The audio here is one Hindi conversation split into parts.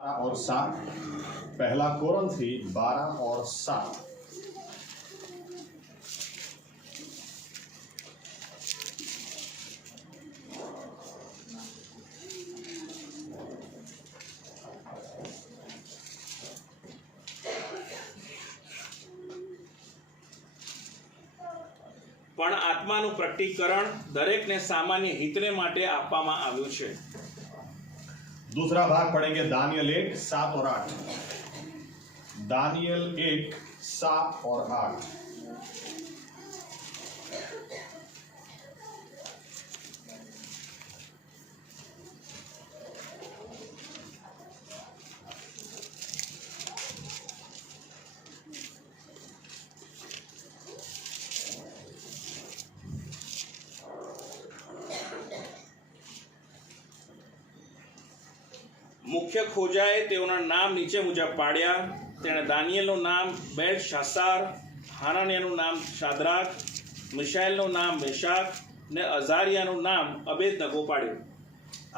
और 7, पहला कोरिन्थी 12 और 7। પણ આત્માનું પ્રકટીકરણ દરેકને સામાન્ય હિતને માટે આપવામાં આવ્યું છે। दूसरा भाग पढ़ेंगे दानियल 1, 7 और 8। दानियल 1, 7 और 8। મુખ્ય ખોજાએ તેઓના નામ નીચે મુજબ પાડ્યા। તેણે દાનિયેલનું નામ બેલશાસ્સાર, હાનાનિયાનું નામ શાદ્રાક, મિશાએલનું નામ મેશાક ને અઝારિયાનું નામ અબેદનગો પાડ્યું।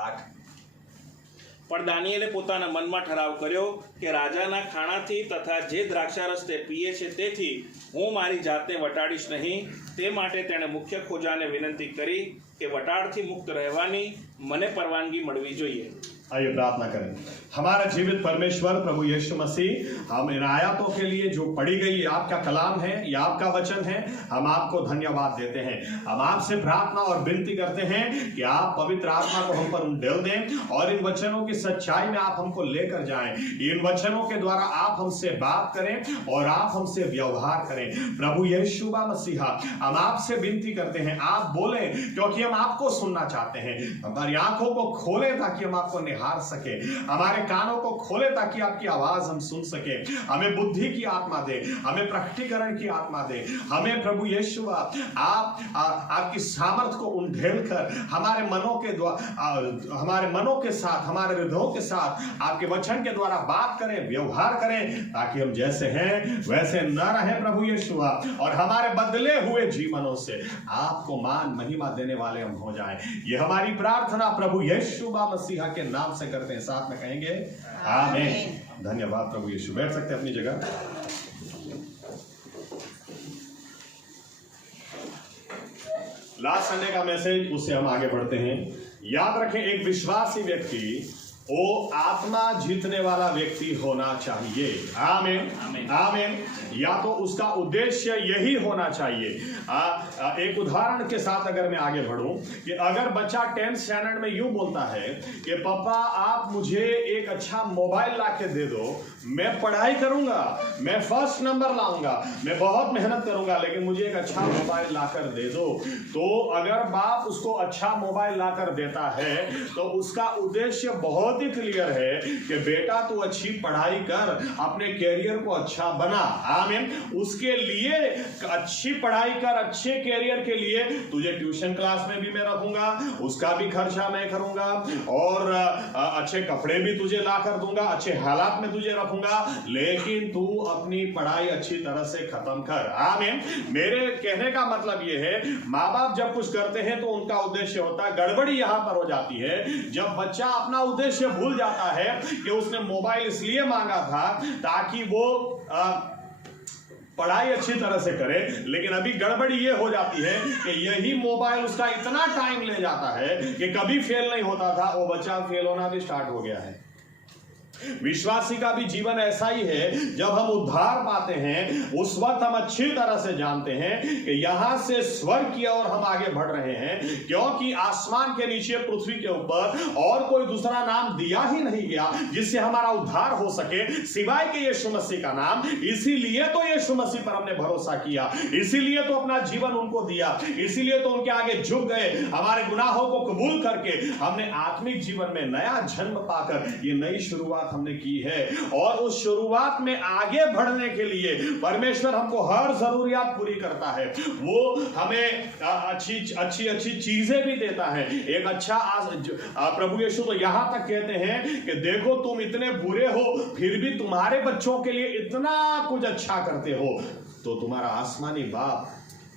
8। પણ દાનિયેલે પોતાના મનમાં ઠરાવ કર્યો કે રાજાના ખાણાથી તથા જે દ્રાક્ષારસ તે પીએ છે તેથી હું મારી જાતને વટાડીશ નહીં। તે માટે તેણે મુખ્ય ખોજાને વિનંતી કરી કે વટાડથી મુક્ત રહેવાની મને પરવાનગી મળવી જોઈએ। आइए प्रार्थना करें। हमारा जीवित परमेश्वर प्रभु यीशु मसीह, हम इन आयतों के लिए जो पढ़ी गई ये आपका कलाम है, ये आपका वचन है, हम आपको धन्यवाद देते हैं। हम आपसे प्रार्थना और विनती करते हैं कि आप पवित्र आत्मा को हम पर उंडेल दें और इन वचनों की सच्चाई में आप हमको लेकर जाएं। इन वचनों के द्वारा आप हमसे बात करें और आप हमसे व्यवहार करें। प्रभु यीशु मसीहा, हम आपसे विनती करते हैं, आप बोलें क्योंकि हम आपको सुनना चाहते हैं। हमारी आंखों को खोले ताकि हम आपको निहार सके, हमारे कानों को खोले ताकि आपकी आवाज हम सुन सके। हमें बुद्धि की आत्मा दे, हमें प्रकटीकरण की आत्मा दे। हमें प्रभु यीशु आप आपकी सामर्थ को उंडेल कर हमारे मनों के साथ, हमारे हृदयों के साथ आपके वचन के द्वारा बात करें, व्यवहार करें, ताकि हम जैसे हैं वैसे न रहें प्रभु यीशु, और हमारे बदले हुए जीवनों से आपको मान महिमा देने वाले हम हो जाएं। ये हमारी प्रार्थना प्रभु यीशु मसीहा के नाम से करते हैं, साथ में कहेंगे आमीन। धन्यवाद प्रभु यीशु। बैठ सकते हैं अपनी जगह। लास्ट संडे का मैसेज, उससे हम आगे बढ़ते हैं। याद रखें, एक विश्वासी व्यक्ति वो आत्मा जीतने वाला व्यक्ति होना चाहिए। आमीन आमीन। या तो उसका उद्देश्य यही होना चाहिए। एक उदाहरण के साथ अगर मैं आगे बढ़ूं कि अगर बच्चा 10th स्टैंडर्ड में यूं बोलता है कि पापा आप मुझे एक अच्छा मोबाइल ला के दे दो, मैं पढ़ाई करूंगा, मैं फर्स्ट नंबर लाऊंगा, मैं बहुत मेहनत करूंगा, लेकिन मुझे एक अच्छा मोबाइल लाकर दे दो। तो अगर बाप उसको अच्छा मोबाइल लाकर देता है तो उसका उद्देश्य बहुत ही क्लियर है कि बेटा तू अच्छी पढ़ाई कर, अपने कैरियर को अच्छा बना। आमीन। उसके लिए अच्छी पढ़ाई कर, अच्छे कैरियर के लिए तुझे ट्यूशन क्लास में भी मैं रखूंगा, उसका भी खर्चा मैं करूंगा, और अच्छे कपड़े भी तुझे ला कर दूंगा, अच्छे हालात में तुझे रखूंगा, लेकिन तू अपनी पढ़ाई अच्छी तरह से खत्म कर। आमीन। मेरे कहने का मतलब यह है, माँ बाप जब कुछ करते हैं तो उनका उद्देश्य होता है, गड़बड़ी यहां पर हो जाती है जब बच्चा अपना उद्देश्य भूल जाता है कि उसने मोबाइल इसलिए मांगा था ताकि वो पढ़ाई अच्छी तरह से करे, लेकिन अभी गड़बड़ी ये हो जाती है कि यही मोबाइल उसका इतना टाइम ले जाता है कि कभी फेल नहीं होता था, वो बच्चा फेल होना भी स्टार्ट हो गया है। विश्वासी का भी जीवन ऐसा ही है। जब हम उद्धार पाते हैं उस वक्त हम अच्छी तरह से जानते हैं कि यहां से स्वर्ग की ओर हम आगे बढ़ रहे हैं, क्योंकि आसमान के नीचे पृथ्वी के ऊपर और कोई दूसरा नाम दिया ही नहीं गया जिससे हमारा उद्धार हो सके सिवाय के यीशु मसीह का नाम। इसीलिए तो यीशु मसीह पर हमने भरोसा किया, इसीलिए तो अपना जीवन उनको दिया, इसीलिए तो उनके आगे झुक गए, हमारे गुनाहों को कबूल करके हमने आत्मिक जीवन में नया जन्म पाकर ये नई शुरुआत हमने की है। और उस शुरुआत में आगे बढ़ने के लिए परमेश्वर हमको हर जरूरियात पूरी करता है। वो हमें अच्छी चीजें भी देता है। एक अच्छा प्रभु यीशु तो यहां तक कहते हैं कि देखो तुम इतने बुरे हो फिर भी तुम्हारे बच्चों के लिए इतना कुछ अच्छा करते हो, तो तुम्हारा आसमानी बाप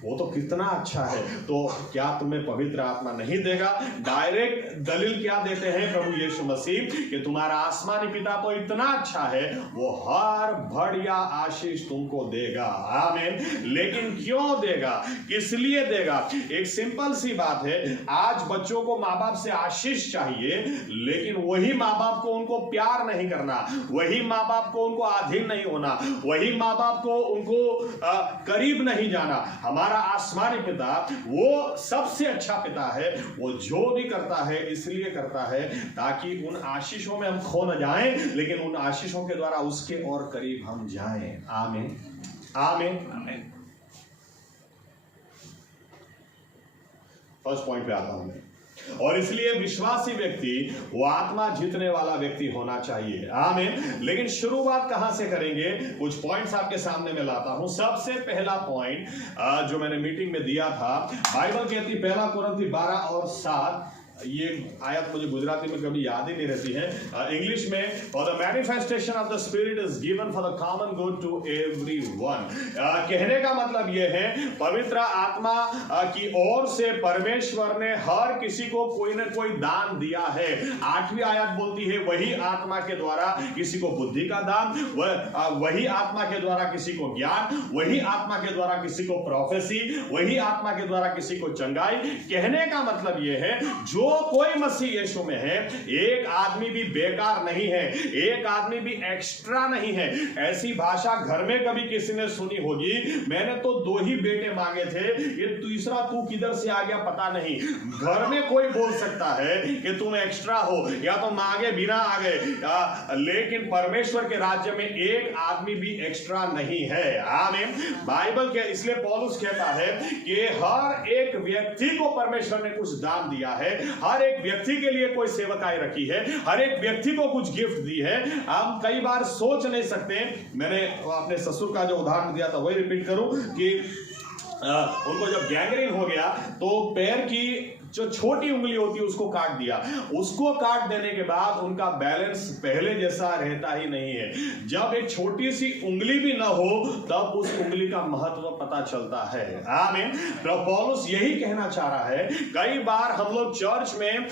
वो तो कितना अच्छा है, तो क्या तुम्हें पवित्र आत्मा नहीं देगा? डायरेक्ट दलील क्या देते हैं प्रभु यीशु मसीह कि तुम्हारा आसमानी पिता तो इतना अच्छा है, वो हर बढ़िया आशीष तुमको देगा। आमीन। लेकिन क्यों देगा, किस लिए देगा? एक सिंपल सी बात है, आज बच्चों को माँ बाप से आशीष चाहिए, लेकिन वही माँ बाप को उनको प्यार नहीं करना, वही माँ बाप को उनको अधीन नहीं होना, वही माँ बाप को उनको करीब नहीं जाना। हमारा आसमानी पिता वो सबसे अच्छा पिता है, वो जो भी करता है इसलिए करता है ताकि उन आशीषों में हम खो न जाएं, लेकिन उन आशीषों के द्वारा उसके और करीब हम जाएं। आमीन, आमीन, आमीन। फर्स्ट पॉइंट पे आता हूं मैं, और इसलिए विश्वासी व्यक्ति वो आत्मा जीतने वाला व्यक्ति होना चाहिए। आमीन। लेकिन शुरुआत कहां से करेंगे? कुछ पॉइंट्स आपके सामने में लाता हूं। सबसे पहला पॉइंट जो मैंने मीटिंग में दिया था, बाइबल कहती 1 कुरिन्थी 12 और 7, ये आयत मुझे गुजराती में कभी याद ही नहीं रहती है, इंग्लिश में, for the manifestation of the spirit is given for the common good to everyone. कहने का मतलब यह है, पवित्र आत्मा की ओर से परमेश्वर ने हर किसी को कोई ना कोई दान दिया है। 8वीं आयत बोलती है, वही आत्मा के द्वारा किसी को बुद्धि का दान, वही आत्मा के द्वारा किसी को ज्ञान, वही आत्मा के द्वारा किसी को प्रोफेसी, वही आत्मा के द्वारा किसी को चंगाई। कहने का मतलब यह है, जो कोई मसीह यीशु में है, एक आदमी भी बेकार नहीं है, एक आदमी भी एक्स्ट्रा नहीं है। ऐसी भाषा घर में कभी किसी ने सुनी होगी, मैंने तो 2 ही बेटे मांगे थे, ये तीसरा तू किधर से आ गया पता नहीं। घर में कोई बोल सकता है कि तुम एक्स्ट्रा हो, या तो मांगे बिना आ गए, लेकिन परमेश्वर के राज्य में एक आदमी भी एक्स्ट्रा नहीं है। आमीन। बाइबल के इसलिए पौलुस कहता है कि हर एक व्यक्ति को परमेश्वर ने कुछ दान दिया है, हर एक व्यक्ति के लिए कोई सेवकाई रखी है, हर एक व्यक्ति को कुछ गिफ्ट दी है। हम कई बार सोच नहीं सकते, मैंने अपने ससुर का जो उदाहरण दिया था वही रिपीट करूं कि उनको जब गैंग्रीन हो गया तो पैर की जो छोटी उंगली होती है उसको काट दिया। उसको काट देने के बाद उनका बैलेंस पहले जैसा रहता ही नहीं है। जब एक छोटी सी उंगली भी ना हो तब उस उंगली का महत्व पता चलता है। आमीन। तो पौलुस यही कहना चाह रहा है। कई बार हम लोग चर्च में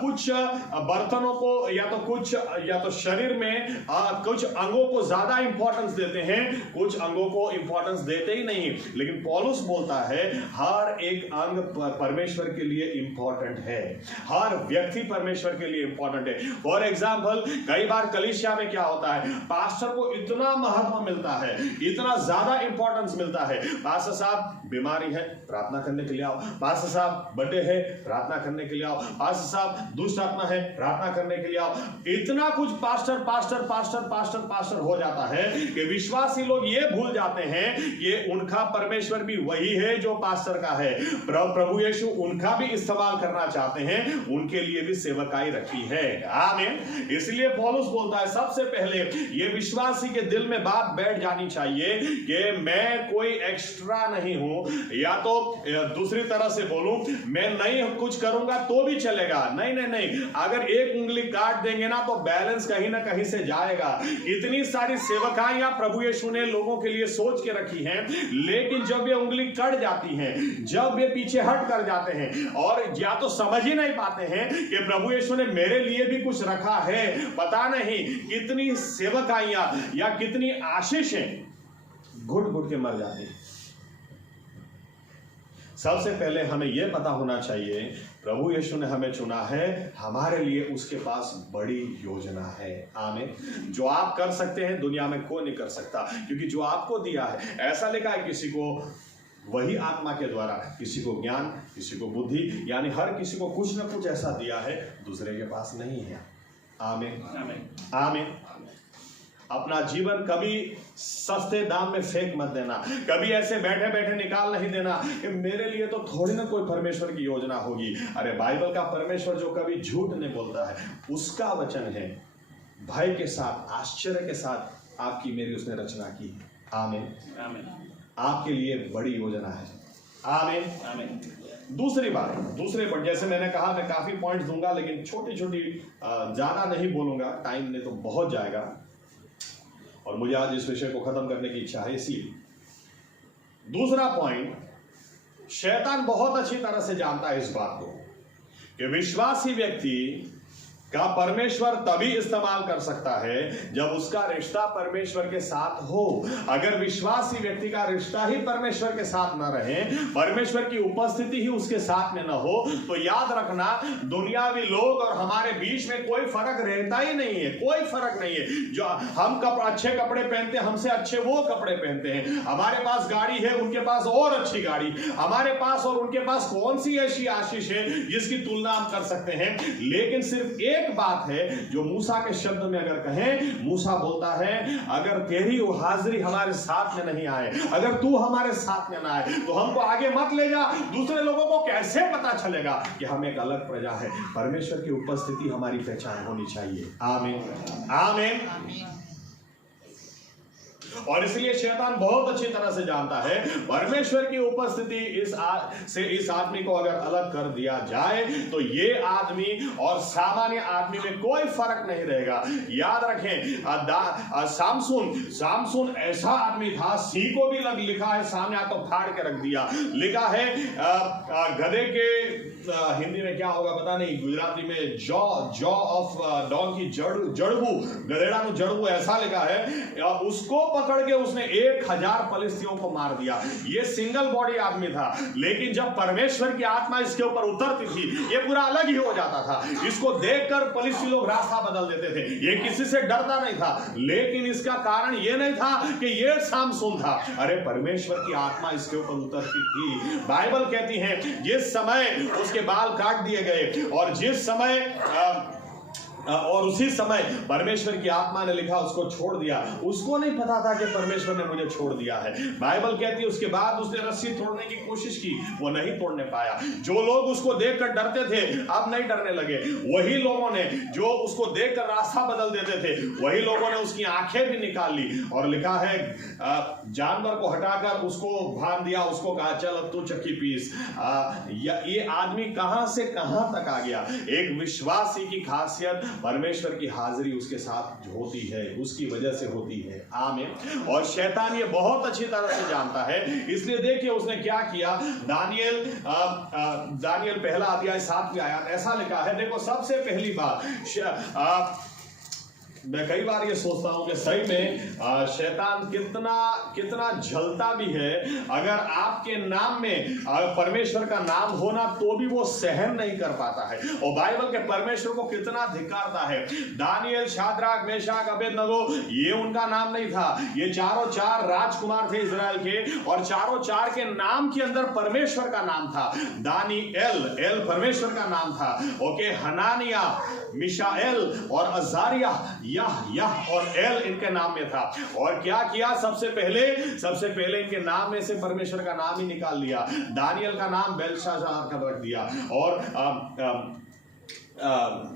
कुछ बर्तनों को या तो शरीर में कुछ अंगों को ज्यादा इंपॉर्टेंस देते हैं, कुछ अंगों को इंपॉर्टेंस देते ही नहीं। लेकिन पौलुस बोलता है हर एक अंग परमेश्वर के लिए इंपॉर्टेंट है, हर व्यक्ति परमेश्वर के लिए इंपॉर्टेंट है। फॉर एग्जाम्पल, कई बार कलीसिया में क्या होता है, पास्टर को इतना महत्व मिलता है, इतना ज्यादा इंपॉर्टेंस मिलता है। पास्टर साहब बीमारी है, प्रार्थना करने के लिए आओ। पास्टर साहब बर्थडे है, प्रार्थना करने के लिए आओ। पास्टर साहब दुष्ट आत्मा है, प्रार्थना करने के लिए आओ। इतना कुछ pastor pastor pastor pastor pastor हो जाता है कि विश्वासी लोग ये भूल जाते हैं कि उनका परमेश्वर भी वही है जो पास्टर का है। प्रभु यीशु उनका भी इस्तेमाल करना चाहते हैं, उनके लिए भी सेवकाई रखी है। आमीन। इसलिए पौलुस बोलता है सबसे पहले ये विश्वासी के दिल में बात बैठ जानी चाहिए कि मैं कोई एक्स्ट्रा नहीं हूं, या तो दूसरी तरह से बोलूं, मैं नहीं कुछ करूंगा तो भी चलेगा। नहीं नहीं नहीं, अगर एक उंगली काट देंगे ना तो बैलेंस कहीं ना कहीं से जाएगा। इतनी सारी सेवकाइयां प्रभु यीशु ने लोगों के लिए सोच के रखी हैं, लेकिन जब ये उंगली कट जाती है, जब ये पीछे हट कर जाते हैं और या तो समझ ही नहीं पाते हैं कि प्रभु यीशु ने मेरे लिए भी कुछ रखा है, पता नहीं कितनी सेवकाइयां या कितनी आशीषें घुट घुट के मर जाती हैं। सबसे पहले हमें यह पता होना चाहिए प्रभु यीशु ने हमें चुना है, हमारे लिए उसके पास बड़ी योजना है। आमीन। जो आप कर सकते हैं दुनिया में कोई नहीं कर सकता, क्योंकि जो आपको दिया है, ऐसा लिखा है किसी को वही आत्मा के द्वारा, किसी को ज्ञान, किसी को बुद्धि, यानी हर किसी को कुछ ना कुछ ऐसा दिया है दूसरे के पास नहीं है। आमीन, आमीन, आमीन। अपना जीवन कभी सस्ते दाम में फेंक मत देना, कभी ऐसे बैठे बैठे निकाल नहीं देना कि मेरे लिए तो थोड़ी ना कोई परमेश्वर की योजना होगी। अरे बाइबल का परमेश्वर जो कभी झूठ नहीं बोलता है, उसका वचन है, भय के साथ, आश्चर्य के साथ आपकी मेरी उसने रचना की। आमीन, आमीन। आपके लिए बड़ी योजना है। आमीन, आमीन। दूसरे पर जैसे मैंने कहा, मैं काफी पॉइंट्स दूंगा, लेकिन छोटी छोटी ज्यादा नहीं बोलूंगा, टाइम ने तो बहुत जाएगा और मुझे आज इस विषय को खत्म करने की इच्छा है। इसीलिए दूसरा पॉइंट, शैतान बहुत अच्छी तरह से जानता है इस बात को कि विश्वासी व्यक्ति का परमेश्वर तभी इस्तेमाल कर सकता है जब उसका रिश्ता परमेश्वर के साथ हो। अगर विश्वासी व्यक्ति का रिश्ता ही परमेश्वर के साथ न रहे, परमेश्वर की उपस्थिति ही उसके साथ में न हो, तो याद रखना दुनियावी लोग और हमारे बीच में कोई फर्क रहता ही नहीं है। कोई फर्क नहीं है। जो हम अच्छे कपड़े पहनते हैं, हमसे अच्छे वो कपड़े पहनते हैं। हमारे पास गाड़ी है, उनके पास और अच्छी गाड़ी। हमारे पास और उनके पास कौन सी ऐसी आशीष है जिसकी तुलना हम कर सकते हैं। लेकिन सिर्फ एक बात है जो मूसा के शब्द में अगर कहें, मूसा बोलता है अगर तेरी वो हाजिरी हमारे साथ में नहीं आए, अगर तू हमारे साथ में ना आए, तो हमको आगे मत ले जा। दूसरे लोगों को कैसे पता चलेगा कि हम एक अलग प्रजा है। परमेश्वर की उपस्थिति हमारी पहचान होनी चाहिए। आमीन, आमीन। और इसलिए शैतान बहुत अच्छी तरह से जानता है परमेश्वर की उपस्थिति इस आदमी को अगर अलग कर दिया जाए तो ये आदमी और सामान्य आदमी में कोई फर्क नहीं रहेगा। याद रखें सामसून ऐसा आदमी था, सी को भी लिखा है सामने, तो फाड़ के रख दिया। लिखा है गधे के हिंदी में क्या होगा पता नहीं, गुजराती में जॉ ऑफ डॉन्की, जड़बू, गधेड़ा नु जड़बू ऐसा लिखा है। उसको पकड़ के उसने 1000 फलिस्तियों को मार दिया। ये सिंगल बॉडी आदमी था, लेकिन जब परमेश्वर की आत्मा इसके ऊपर उतरती थी ये पूरा अलग ही हो जाता था। इसको देखकर फलिस्ती लोग रास्ता बदल देते थे। ये किसी से डरता नहीं था, लेकिन इसका कारण ये नहीं था कि ये सामसून था। अरे परमेश्वर की आत्मा इसके ऊपर उतरती थी। बाइबल कहती है जिस समय उसके बाल काट दिए गए और जिस समय और उसी समय परमेश्वर की आत्मा ने लिखा उसको छोड़ दिया। उसको नहीं पता था कि परमेश्वर ने मुझे छोड़ दिया है। बाइबल कहती है उसके बाद उसने रस्सी तोड़ने की कोशिश की, वो नहीं तोड़ने पाया। जो लोग उसको देखकर डरते थे अब नहीं डरने लगे। वही लोगों ने जो उसको देखकर रास्ता बदल देते थे, वही लोगों ने उसकी आंखें भी निकाल ली। और लिखा है जानवर को हटाकर उसको बांध दिया, उसको कहा चल अब तू चक्की पीस। ये आदमी कहां से कहां तक आ गया। एक विश्वासी की खासियत परमेश्वर की हाजिरी उसके साथ होती है, उसकी वजह से होती है। आमीन। और शैतान ये बहुत अच्छी तरह से जानता है, इसलिए देखिए उसने क्या किया। दानियल पहला अध्याय 7वीं आयत ऐसा लिखा है। देखो सबसे पहली बात, मैं कई बार ये सोचता हूं कि सही में शैतान कितना जलता भी है। अगर आपके नाम में परमेश्वर का नाम होना तो भी वो सहन नहीं कर पाता है। और बाइबल के परमेश्वर को कितना धिक्कारता है। दानियल, शाद्राक, मेशाक, अबेदनगो ये उनका नाम नहीं था। ये चारों चार राजकुमार थे इजराइल के, और चारों चार के नाम के अंदर परमेश्वर का नाम था। दानिएल, एल परमेश्वर का नाम था। ओके, हनानिया, मिशाएल और अजारिया, यह और एल इनके नाम में था। और क्या किया, सबसे पहले इनके नाम में से परमेश्वर का नाम ही निकाल लिया। दानियल का नाम बेलशाजार का रख दिया, और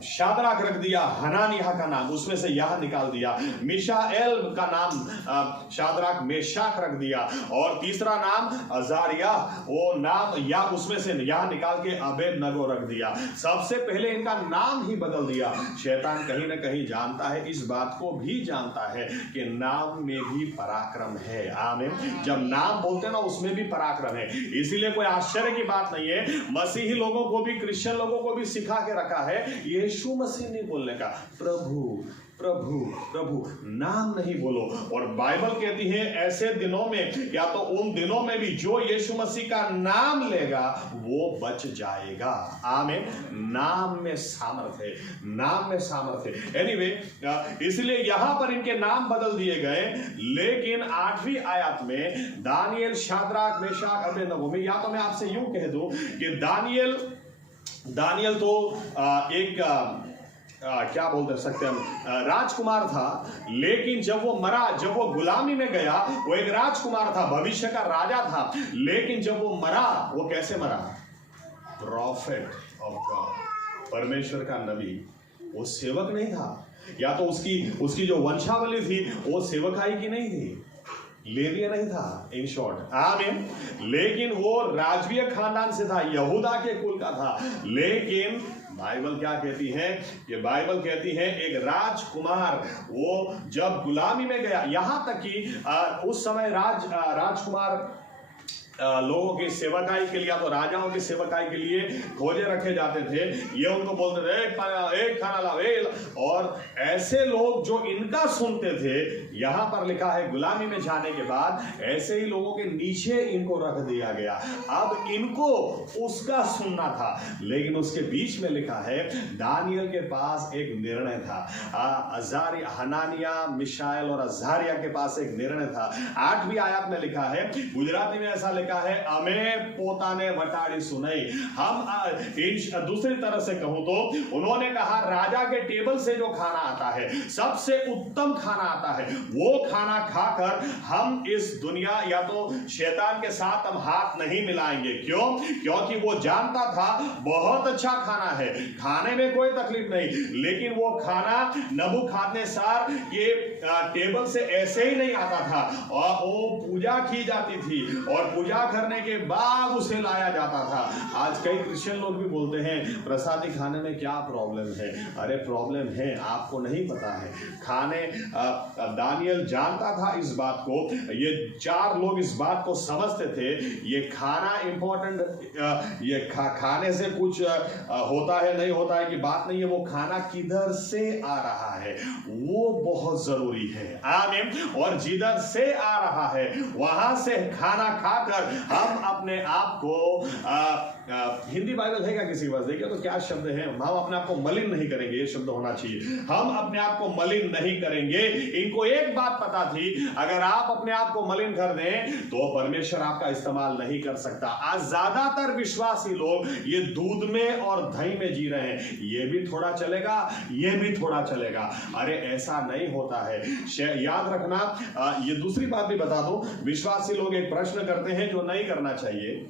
शाद्राक रख दिया, हनानिया का नाम उसमें से यह निकाल दिया। मिशाएल का नाम शाद्राक मेशाक रख दिया, और तीसरा नाम अजारिया, वो नाम या उसमें से यह निकाल के अबेदनगो रख दिया। सबसे पहले इनका नाम ही बदल दिया। शैतान कहीं ना कहीं जानता है, इस बात को भी जानता है कि नाम में भी पराक्रम है। आमीन। जब नाम बोलते हैं ना उसमें भी पराक्रम है। इसीलिए कोई आश्चर्य की बात नहीं है, मसीही लोगों को भी, क्रिश्चियन लोगों को भी सिखा के रखा है यीशु मसीह नहीं बोलने का, प्रभु प्रभु प्रभु, नाम नहीं बोलो। और बाइबल कहती है ऐसे दिनों में, या तो उन दिनों में भी, जो यीशु मसीह का नाम लेगा वो बच जाएगा। आमीन। नाम में सामर्थ है, नाम में सामर्थ है। एनीवे, इसलिए यहां पर इनके नाम बदल दिए गए। लेकिन 8वीं आयत में दानियल, शाद्राक, मेशाक, अबेदनगो में, या तो मैं आपसे यूं कह दूं कि दानियल तो एक क्या बोल सकते हैं हम, राजकुमार था। लेकिन जब वो मरा, जब वो गुलामी में गया, वो एक राजकुमार था, भविष्य का राजा था। लेकिन जब वो मरा, वो कैसे मरा? प्रॉफिट ऑफ गॉड, परमेश्वर का नबी। वो सेवक नहीं था, या तो उसकी जो वंशावली थी वो सेवकाई की नहीं थी, लेविय नहीं था, इन शॉर्ट। आमीन। लेकिन वो राजवीय खानदान से था, यहूदा के कुल का था। लेकिन बाइबल क्या कहती है? ये बाइबल कहती है एक राजकुमार, वो जब गुलामी में गया, यहां तक कि उस समय राजकुमार लोगों की सेवकाई के लिए, तो राजाओं की सेवकाई के लिए खोजे रखे जाते थे। ये उनको बोलते थे एक खाना लाओ, और ऐसे लोग जो इनका सुनते थे, यहां पर लिखा है गुलामी में जाने के बाद ऐसे ही लोगों के नीचे इनको रख दिया गया। अब इनको उसका सुनना था, लेकिन उसके बीच में लिखा है दानियल के पास एक निर्णय था। हनानिया, मिशाएल और अज़ारिया के पास एक निर्णय था। 8वीं आयत में लिखा है, गुजराती में ऐसा लिखा है, अमे पोताने वटाड़ी सुनाई। हम दूसरी तरह से कहूं तो उन्होंने कहा राजा के टेबल से जो खाना आता है, सबसे उत्तम खाना आता है, वो खाना खाकर हम इस दुनिया या तो शैतान के साथ हम हाथ नहीं मिलाएंगे। क्यों? क्योंकि वो जानता था बहुत अच्छा खाना है, खाने में कोई तकलीफ नहीं, लेकिन वो खाना नबूखदनेस्सर के टेबल से ऐसे ही नहीं आता था, और वो पूजा की जाती थी और पूजा करने के बाद उसे लाया जाता था। आज कई क्रिश्चियन लोग भी बोलते हैं प्रसादी खाने में क्या प्रॉब्लम है। अरे प्रॉब्लम है, आपको नहीं पता है। खाने दानियल जानता था इस बात को, ये 4 लोग इस बात को समझते थे, ये खाना इंपॉर्टेंट, ये खाने से कुछ होता है नहीं होता है की बात नहीं है, वो खाना किधर से आ रहा है वो बहुत जरूरी है। आमीन। और जिधर से आ रहा है वहां से खाना खाकर हम अपने आप को हिंदी बाइबल है क्या किसी के पास? देखिए तो क्या शब्द है, हम अपने आप को मलिन नहीं करेंगे, ये शब्द होना चाहिए, हम अपने आप को मलिन नहीं करेंगे। इनको एक बात पता थी, अगर आप अपने आप को मलिन कर दें तो परमेश्वर आपका इस्तेमाल नहीं कर सकता। आज ज्यादातर विश्वासी लोग ये दूध में और दही में जी रहे हैं, ये भी थोड़ा चलेगा, ये भी थोड़ा चलेगा। अरे ऐसा नहीं होता है, याद रखना। ये दूसरी बात भी बता दूं, विश्वासी लोग एक प्रश्न करते हैं जो नहीं करना चाहिए।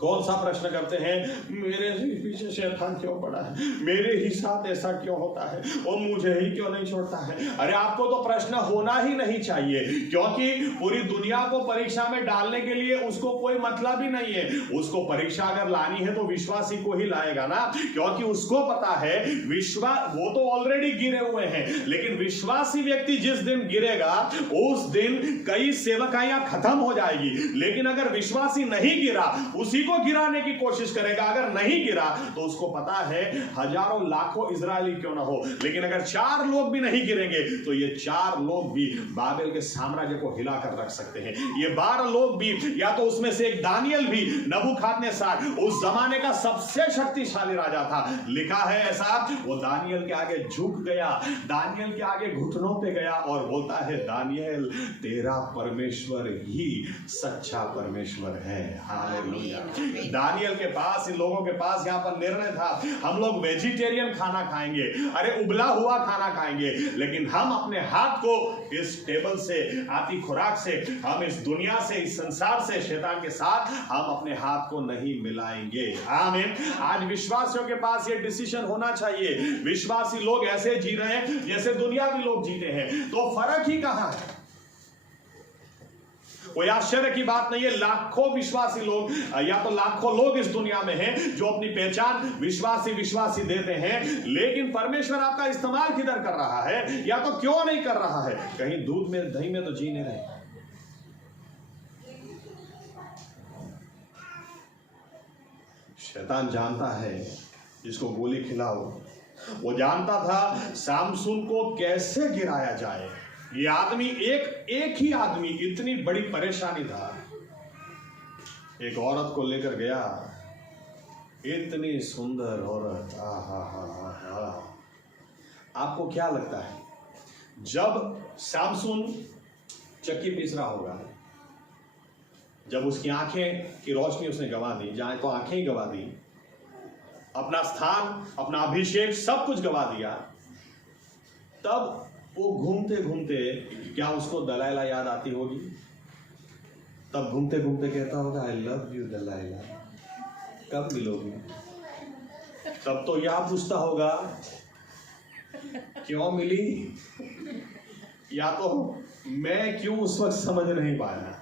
कौन सा प्रश्न करते हैं? मेरे पीछे शैतान क्यों पड़ा है, मेरे ही साथ ऐसा क्यों होता है, और मुझे ही क्यों नहीं छोड़ता है। अरे आपको तो प्रश्न होना ही नहीं चाहिए, क्योंकि पूरी दुनिया को परीक्षा में डालने के लिए उसको कोई मतलब ही नहीं है। उसको परीक्षा अगर लानी है तो विश्वासी को ही लाएगा ना, क्योंकि उसको पता है वो तो ऑलरेडी गिरे हुए हैं, लेकिन विश्वासी व्यक्ति जिस दिन गिरेगा उस दिन कई सेवकाइयां खत्म हो जाएगी। लेकिन अगर विश्वासी नहीं गिरा, उसी को गिराने की कोशिश करेगा। अगर नहीं गिरा तो उसको पता है हजारों लाखों इजरायली क्यों ना हो, लेकिन अगर 4 लोग भी नहीं गिरेंगे तो ये 4 लोग भी बाबेल के साम्राज्य को हिलाकर रख सकते हैं। ये 12 लोग भी, या तो उसमें से एक दानियल भी, नबूखदनेस्सर उस जमाने का सबसे शक्तिशाली राजा था। लिखा है ऐसा, वो दानियल के आगे झुक गया, दानियल के आगे घुटनों पे गया और बोलता है दानियल तेरा परमेश्वर ही सच्चा परमेश्वर है। हालेलुया। दानियल के पास, इन लोगों के पास यहां पर निर्णय था, हम लोग वेजिटेरियन खाना खाएंगे, अरे उबला हुआ खाना खाएंगे, लेकिन हम अपने हाथ को इस टेबल से, आती खुराक से, हम इस दुनिया से, इस संसार से, शैतान के साथ हम अपने हाथ को नहीं मिलाएंगे। आमीन। आज विश्वासियों के पास ये डिसीजन होना चाहिए। विश्वासी लोग ऐसे जी रहे हैं जैसे दुनियावी लोग जीते हैं, तो फर्क ही कहां है? कोई आश्चर्य की बात नहीं है, लाखों विश्वासी लोग, या तो लाखों लोग इस दुनिया में हैं जो अपनी पहचान विश्वासी देते हैं, लेकिन परमेश्वर आपका इस्तेमाल किधर कर रहा है, या तो क्यों नहीं कर रहा है? कहीं दूध में दही में तो जी नहीं रहे। शैतान जानता है जिसको गोली खिलाओ, वो जानता था सामसून को कैसे गिराया जाए। ये आदमी, एक ही आदमी, इतनी बड़ी परेशानी था। एक औरत को लेकर गया, इतनी सुंदर औरत, आपको क्या लगता है जब सामसून चक्की पीस रहा होगा, जब उसकी आंखें की रोशनी उसने गंवा दी, जहां तो आंखें ही गंवा दी, अपना स्थान, अपना अभिषेक, सब कुछ गंवा दिया, तब वो घूमते घूमते, क्या उसको दलाइला याद आती होगी? तब घूमते घूमते कहता होगा आई लव यू दलाइला, कब मिलोगी? तब तो यह पूछता होगा क्यों मिली, या तो मैं क्यों उस वक्त समझ नहीं पाया।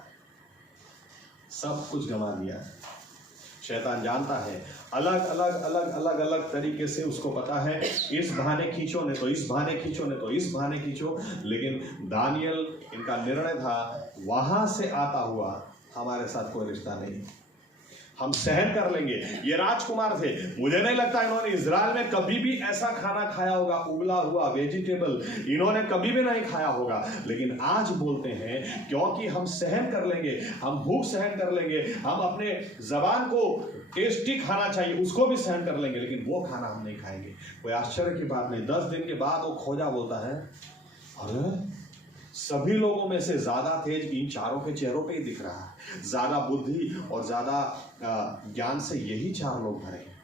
सब कुछ गंवा दिया। शैतान जानता है, अलग तरीके से उसको पता है, इस बहाने खींचो ने तो इस बहाने खींचो ने तो इस बहाने खींचो, लेकिन दानियल, इनका निर्णय था वहां से आता हुआ हमारे साथ कोई रिश्ता नहीं। हम सहन कर लेंगे। ये राजकुमार थे, मुझे नहीं लगता इन्होंने इजराइल में कभी भी ऐसा खाना खाया होगा, उबला हुआ वेजिटेबल इन्होंने कभी भी नहीं खाया होगा, लेकिन आज बोलते हैं क्योंकि हम सहन कर लेंगे, हम भूख सहन कर लेंगे, हम अपने जबान को टेस्टी खाना चाहिए उसको भी सहन कर लेंगे, लेकिन वो खाना हम नहीं खाएंगे। कोई आश्चर्य की बात नहीं। 10 दिन के बाद वो खोजा बोलता है, अरे सभी लोगों में से ज्यादा तेज इन चारों के चेहरों पे ही दिख रहा है, ज्यादा बुद्धि और ज्यादा ज्ञान से यही 4 लोग भरे हैं।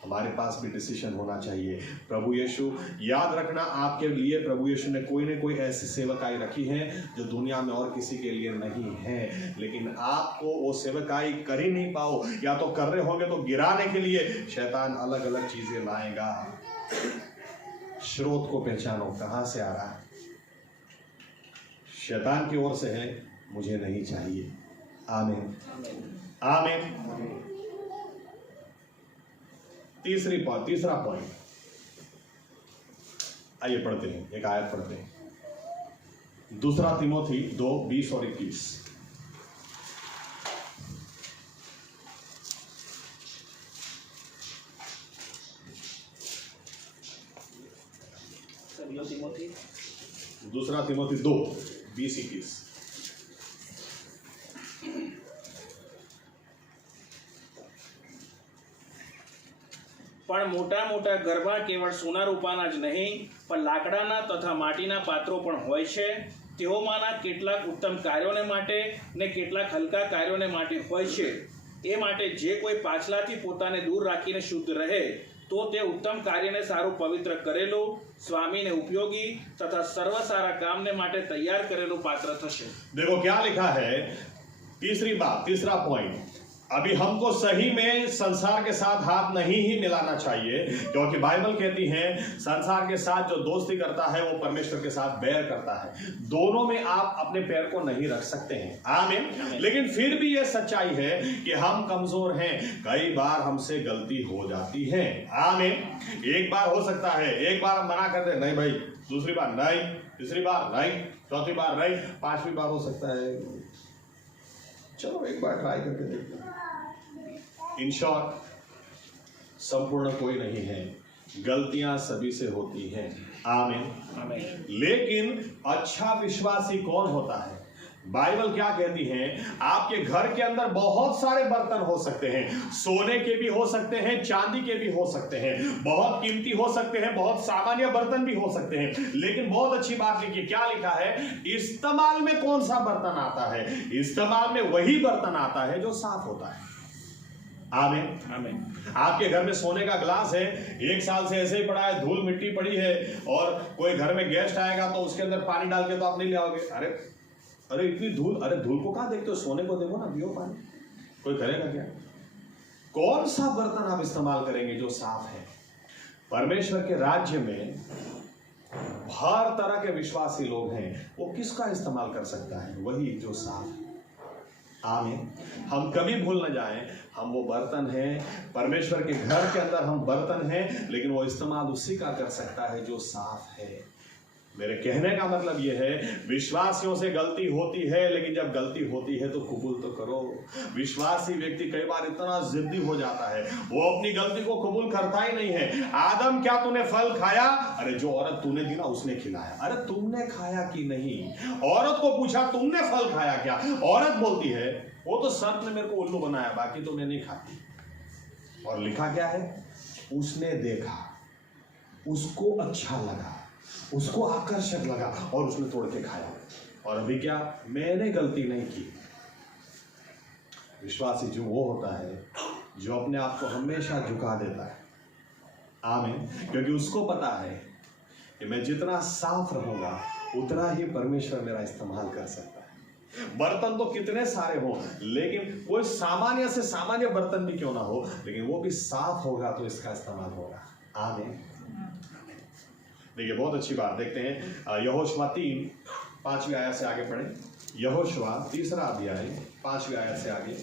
हमारे पास भी डिसीजन होना चाहिए। प्रभु यीशु, याद रखना आपके लिए प्रभु यीशु ने कोई न कोई ऐसी सेवकाई रखी है जो दुनिया में और किसी के लिए नहीं है, लेकिन आपको वो सेवकाई कर ही नहीं पाओ, या तो कर रहे होंगे तो गिराने के लिए शैतान अलग अलग चीजें लाएगा। स्रोत को पहचानो, कहां से आ रहा है। शैतान की ओर से है, मुझे नहीं चाहिए। आमीन आमीन। तीसरा पॉइंट, आइए पढ़ते हैं, एक आयत पढ़ते हैं। 2 तिमोथी 2:20 और 21। दूसरा तिमोथी 2:20-21। પણ મોટા મોટા ગરબા કેવળ સોના રૂપાના જ નહીં પણ લાકડાના તથા માટીના પાત્રો પણ હોય છે, તેઓમાંના કેટલાક ઉત્તમ કાર્યોને માટે ને કેટલાક હલકા કાર્યોને માટે હોય છે। એ માટે જે કોઈ પાછલાથી પોતાને દૂર રાખીને શુદ્ધ રહે તો તે ઉત્તમ કાર્યને સારું પવિત્ર કરેલું, સ્વામીને ઉપયોગી તથા સર્વ સારા કામને માટે તૈયાર કરેલું પાત્ર થશે। देखो क्या लिखा है, तीसरी बात, तीसरा पॉइंट, अभी हमको सही में संसार के साथ हाथ नहीं ही मिलाना चाहिए, क्योंकि बाइबल कहती है संसार के साथ जो दोस्ती करता है वो परमेश्वर के साथ बैर करता है। दोनों में आप अपने पैर को नहीं रख सकते हैं। आमीन। लेकिन फिर भी ये सच्चाई है कि हम कमजोर हैं, कई बार हमसे गलती हो जाती है। आमीन। एक बार हो सकता है, एक बार हम मना करते नहीं भाई, दूसरी बार नहीं, तीसरी बार नहीं, चौथी बार नहीं, 5वीं बार हो सकता है चलो एक बार ट्राई करके देखते हैं। इन शॉर्ट, संपूर्ण कोई नहीं है, गलतियां सभी से होती हैं। आमीन। लेकिन अच्छा विश्वासी कौन होता है? बाइबल क्या कहती है, आपके घर के अंदर बहुत सारे बर्तन हो सकते हैं, सोने के भी हो सकते हैं, चांदी के भी हो सकते हैं, बहुत कीमती हो सकते हैं, बहुत सामान्य बर्तन भी हो सकते हैं, लेकिन बहुत अच्छी बात लिखी, क्या लिखा है, इस्तेमाल में कौन सा बर्तन आता है? इस्तेमाल में वही बर्तन आता है जो साफ होता है। आमीन आमीन। आपके घर में सोने का ग्लास है, 1 साल से ऐसे ही पड़ा है, धूल मिट्टी पड़ी है, और कोई घर में गेस्ट आएगा तो उसके अंदर पानी डाल के तो आप नहीं ले आओगे, अरे इतनी धूल, अरे धूल को कहां देखते हो, सोने को देखो ना, पियो पानी, कोई करेगा क्या? कौन सा बर्तन आप इस्तेमाल करेंगे जो साफ है? परमेश्वर के राज्य में हर तरह के विश्वासी लोग हैं, वो किसका इस्तेमाल कर सकता है? वही जो साफ है। आमीन। हम कभी भूल न जाएं, हम वो बर्तन हैं, परमेश्वर के घर के अंदर हम बर्तन हैं, लेकिन वो इस्तेमाल उसी का कर सकता है जो साफ है। मेरे कहने का मतलब यह है, विश्वासियों से गलती होती है, लेकिन जब गलती होती है तो कबूल तो करो। विश्वासी व्यक्ति कई बार इतना जिद्दी हो जाता है, वो अपनी गलती को कबूल करता ही नहीं है। आदम, क्या तूने फल खाया? अरे जो औरत तूने दी ना उसने खिलाया। अरे तुमने खाया कि नहीं? औरत को पूछा तुमने फल खाया क्या? औरत बोलती है वो तो सर्प ने मेरे को उल्लू बनाया, बाकी तो मैं नहीं खाती। और लिखा क्या है, उसने देखा, उसको अच्छा लगा, उसको आकर्षक लगा और उसने तोड़ के खाया। और अभी क्या, मैंने गलती नहीं की। विश्वासी जो वो होता है जो अपने आप को हमेशा झुका देता है। आमीन। क्योंकि उसको पता है कि मैं जितना साफ रहूंगा उतना ही परमेश्वर मेरा इस्तेमाल कर सकता है। बर्तन तो कितने सारे हो, लेकिन कोई सामान्य से सामान्य बर्तन भी क्यों ना हो, लेकिन वो भी साफ होगा तो इसका इस्तेमाल होगा। आमीन। देखिए बहुत अच्छी बात, देखते हैं यहोशुआ 3:5वीं आयत से आगे पढ़ें। यहोशुआ 3 अध्याय 5वीं आयत से आगे।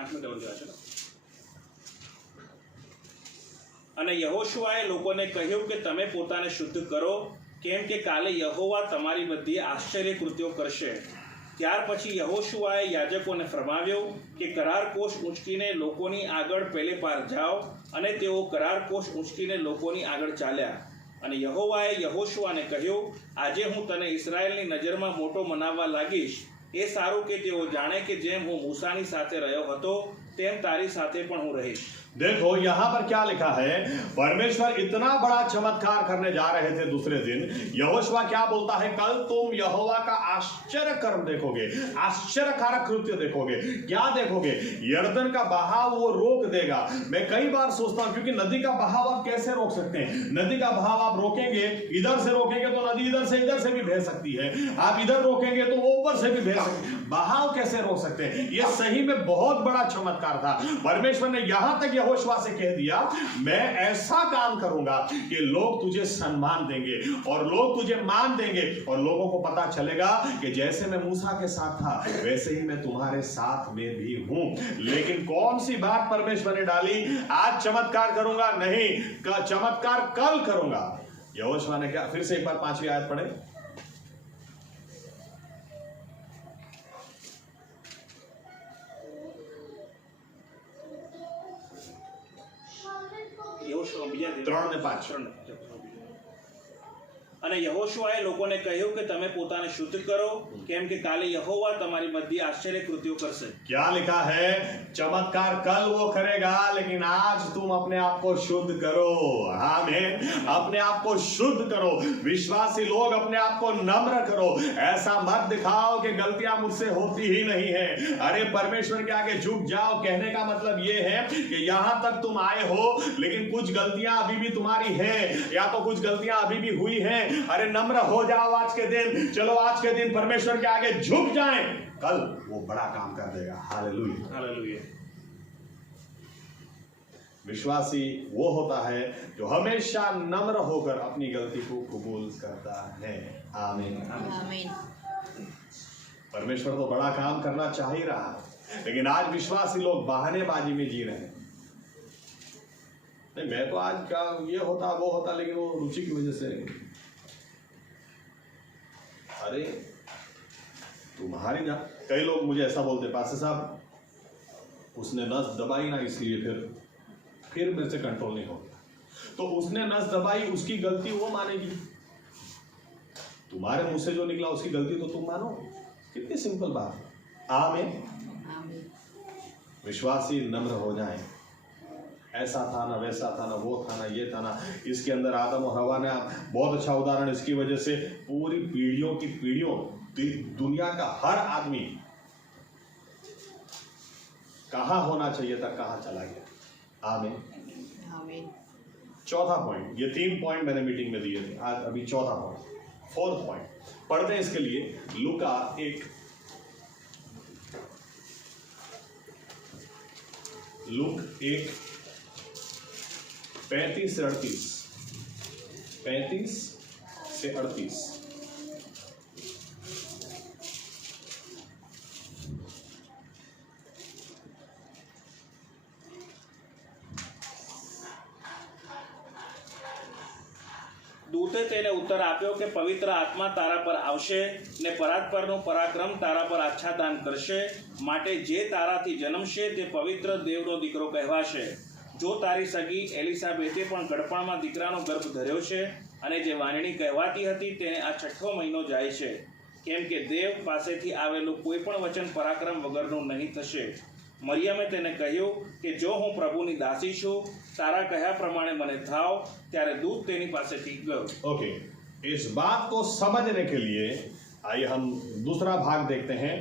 5 મિનિટ અવર છે. અને યહોશુઆએ લોકોને કહ્યું કે તમે પોતાને શુદ્ધ કરો, કેમ કે કાલે યહોવા તમારી બધી આશ્ચર્ય કૃત્યો કરશે. ત્યાર પછી યહોશુઆએ યાજકોને ફરમાવ્યું કે કરાર કોષ ઊંચકીને લોકોની આગળ પેલે પાર જાઓ, અને તેઓ કરાર કોષ ઊંચકીને લોકોની આગળ ચાલ્યા. અને યહોવાએ યહોશુઆને કહ્યું, આજે હું તને ઇસ્રાયેલની નજરમાં મોટો મનાવવા લાગીશ. એ સારું કે તેઓ જાણે કે જેમ હું મૂસાની સાથે રહ્યો હતો તેમ તારી સાથે પણ હું રહીશ. देखो यहां पर क्या लिखा है, परमेश्वर इतना बड़ा चमत्कार करने जा रहे थे. दूसरे दिन यहोशुआ क्या बोलता है, कल तुम यहोवा का आश्चर्य कर्म देखोगे, आश्चर्यकारक कृत्य देखोगे. क्या देखोगे? यर्दन का बहाव वो रोक देगा. मैं कई बार सोचता हूं, क्योंकि नदी का बहाव आप कैसे रोक सकते हैं? नदी का बहाव आप रोकेंगे, इधर से रोकेंगे तो नदी इधर से भी बह सकती है. आप इधर रोकेंगे तो वो ऊपर से भी बह सकती है. बहाव कैसे रोक सकते हैं? ये सही में बहुत बड़ा चमत्कार था. परमेश्वर ने यहां तक यहोशुआ से कह दिया, मैं ऐसा काम करूंगा कि लोग तुझे सम्मान देंगे और लोग तुझे मान देंगे, और लोगों को पता चलेगा कि जैसे मैं मूसा के साथ था वैसे ही मैं तुम्हारे साथ में भी हूं. लेकिन कौन सी बात परमेश्वर ने डाली? आज चमत्कार करूंगा नहीं, चमत्कार कल करूंगा. यहोशुआ ने क्या, फिर से एक बार 5वीं आयत पढ़े. બીજા 3 ને 5. અને યહોશુઆએ લોકોને કહ્યું કે તમે પોતાને શુદ્ધ કરો, કેમ કે કાલે યહોવા તમારી બધી આશ્ચર્ય કૃત્યો કરશે. क्या लिखा है? चमत्कार कल वो करेगा, लेकिन आज तुम अपने आप को शुद्ध करो. आमीन. अपने आप को शुद्ध करो. विश्वासी लोग अपने आप को नम्र करो. ऐसा मत दिखाओ कि गलतियां मुझसे होती ही नहीं है. अरे परमेश्वर के आगे झुक जाओ. कहने का मतलब ये है कि यहां तक तुम आए हो, लेकिन कुछ गलतियां अभी भी तुम्हारी हैं, या तो कुछ गलतियां अभी भी हुई हैं. अरे नम्र हो जाओ आज के दिन. चलो आज के दिन परमेश्वर के आगे झुक जाएं, कल वो बड़ा काम कर देगा. हालेलुया. હાલેલુયા. विश्वासी वो होता है जो हमेशा नम्र होकर अपनी गलती को कबूल करता है. आमीन. आमीन. परमेश्वर तो बड़ा काम करना चाह ही रहा है, लेकिन आज विश्वासी लोग बहानेबाजी में जी रहे हैं. नहीं, मैं तो आज क्या ये होता वो होता, लेकिन वो रुचि की वजह से. अरे तुम्हारी ना, कई लोग मुझे ऐसा बोलते, पास्टर साहब उसने नस दबाई ना, इसलिए फिर मेरे से कंट्रोल नहीं होगा. तो उसने नस दबाई, उसकी गलती वो मानेगी. तुम्हारे मुंह से जो निकला उसकी गलती तो तुम मानो. कितनी सिंपल बात है. आमीन. आमीन. विश्वासी नम्र हो जाएं. ऐसा था ना, वैसा था ना, वो था ना, ये था ना. इसके अंदर आदम और हवा ने बहुत अच्छा उदाहरण. इसकी वजह से पूरी पीढ़ियों की पीढ़ियों दुनिया का हर आदमी कहां होना चाहिए था, कहां चला गया. आमीन. आमीन. चौथा पॉइंट. ये 3 पॉइंट मैंने मीटिंग में दिए थे, आज अभी चौथा पॉइंट, 4th पॉइंट पढ़ते हैं. इसके लिए लूका 1 35 से 38. દૂતે તેને ઉત્તર આપ્યો કે પવિત્ર આત્મા તારા પર આવશે ને પરાત્પરનું પરાક્રમ તારા પર આચ્છાદન કરશે. માટે જે તારાથી જન્મશે તે પવિત્ર દેવનો દીકરો કહેવાશે. જો તારી સગી એલિસાબેથે પણ ગડપણમાં દીકરાનો ગર્ભ ધર્યો છે, અને જે વાંજણી કહેવાતી હતી તેને આ 6ઠ્ઠો મહિનો જાય છે, કેમ કે દેવ પાસેથી આવેલું કોઈ પણ વચન પરાક્રમ વગરનું નહીં થશે. મરિયમે તેને કહ્યું કે જો હું પ્રભુની દાસી છું, તારા કહ્યા પ્રમાણે મને થાવ. ત્યારે દૂત તેની પાસેથી ગયો. ओके, इस बात को समझने के लिए आइए हम दूसरा भाग देखते हैं.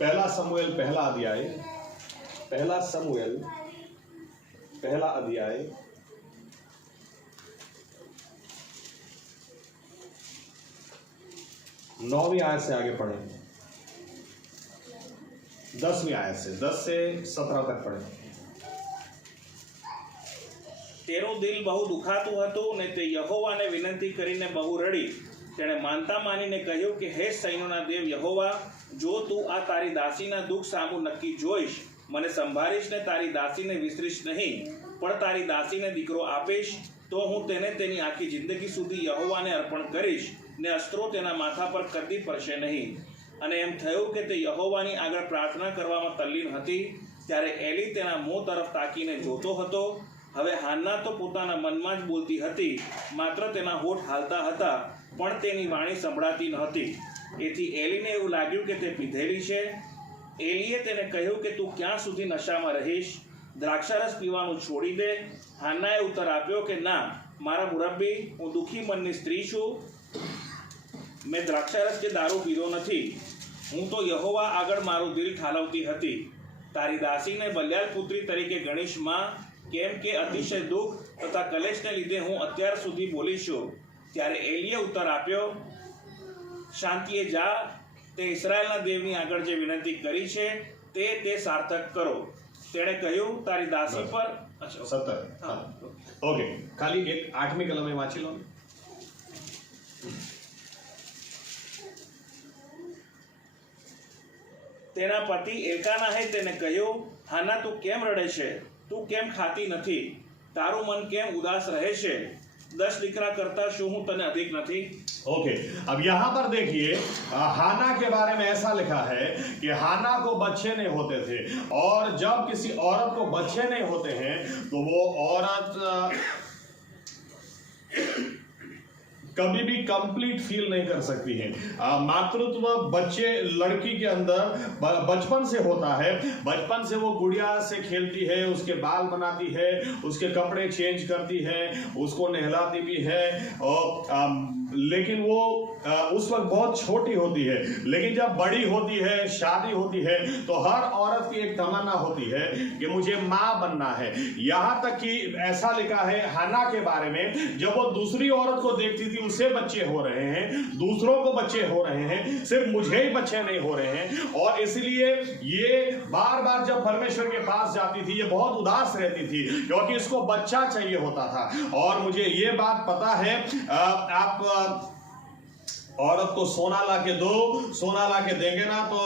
पहला समूएल पहला अध्याय 9वीं आयत से आगे पढ़ें. 10वीं आयत से 10 से 17 तक पढ़ें. તેનું દિલ બહુ દુખાતું હતું ને તે યહોવાને વિનંતી કરીને બહુ રડી. તેણે માનતા માનીને કહ્યું કે હે સૈન્યોના દેવ યહોવા, જો તું આ તારી દાસીના દુઃખ સામું નક્કી જોઈશ મને સંભાળીશ ને તારી દાસીને વિસરીશ નહીં, પણ તારી દાસીને દીકરો આપીશ તો હું તેને તેની આખી જિંદગી સુધી યહોવાને અર્પણ કરીશ ને અસ્ત્રો તેના માથા પર કદી પડશે નહીં. અને એમ થયું કે તે યહોવાની આગળ પ્રાર્થના કરવામાં તલ્લીન હતી. ત્યારે એલી તેના મોં તરફ તાકીને જોતો હતો. હવે હાન્ના તો પોતાના મનમાં જ બોલતી હતી, માત્ર તેના હોઠ હાલતા હતા, પણ તેની વાણી સંભળાતી ન હતી. એથી એલીને એવું લાગ્યું કે તે પીધેલી છે. એલીએ તેને કહ્યું કે તું ક્યાં સુધી નશામાં રહીશ? દ્રાક્ષારસ પીવાનું છોડી દે. હાન્નાએ ઉત્તર આપ્યો કે ના, મારા મુરબ્બી, હું દુઃખી મનની સ્ત્રી છું. મેં દ્રાક્ષારસ કે દારૂ પીધો નથી. હું તો યહોવા આગળ મારું દિલ ઠાલવતી હતી. તારી દાસીને બલ્યાલ પુત્રી તરીકે ગણીશ માં, કેમ કે અતિશય દુઃખ તથા કલેશને લીધે હું અત્યાર સુધી બોલી છું. ત્યારે એલીએ ઉત્તર આપ્યો, શાંતિએ જા. તે ઇસ્રાયેલના દેવની આગળ જે વિનંતી કરી છે તે સાર્થક કરો. તેણે કહ્યું, તારી દાસી પર 17 ઓકે, ખાલી એક 8મી કલમે વાંચી લો. તેના પતિ એલ્કાનાએ તેને કહ્યું, હાન્ના તું કેમ રડે છે? તું કેમ ખાતી નથી? તારું મન કેમ ઉદાસ રહે છે? 10 દીકરા करता શું હું તને अधिक નથી? ओके, अब यहाँ पर देखिए हाना के बारे में ऐसा लिखा है कि हाना को बच्चे नहीं होते थे, और जब किसी औरत को बच्चे नहीं होते हैं तो वो औरत कभी भी कंप्लीट फील नहीं कर सकती है. मातृत्व बच्चे लड़की के अंदर बचपन से होता है. बचपन से वो गुड़िया से खेलती है, उसके बाल बनाती है, उसके कपड़े चेंज करती है, उसको नहलाती भी है, और लेकिन वो उस वक्त बहुत छोटी होती है. लेकिन जब बड़ी होती है, शादी होती है, तो हर औरत की एक तमन्ना होती है कि मुझे माँ बनना है. यहाँ तक कि ऐसा लिखा है हाना के बारे में, जब वो दूसरी औरत को देखती थी उसे बच्चे हो रहे हैं, दूसरों को बच्चे हो रहे हैं, सिर्फ मुझे ही बच्चे नहीं हो रहे हैं, और इसलिए ये बार बार जब परमेश्वर के पास जाती थी ये बहुत उदास रहती थी, क्योंकि इसको बच्चा चाहिए होता था. और मुझे ये बात पता है, आप औरत को सोना ला के दो, सोना ला के देंगे ना तो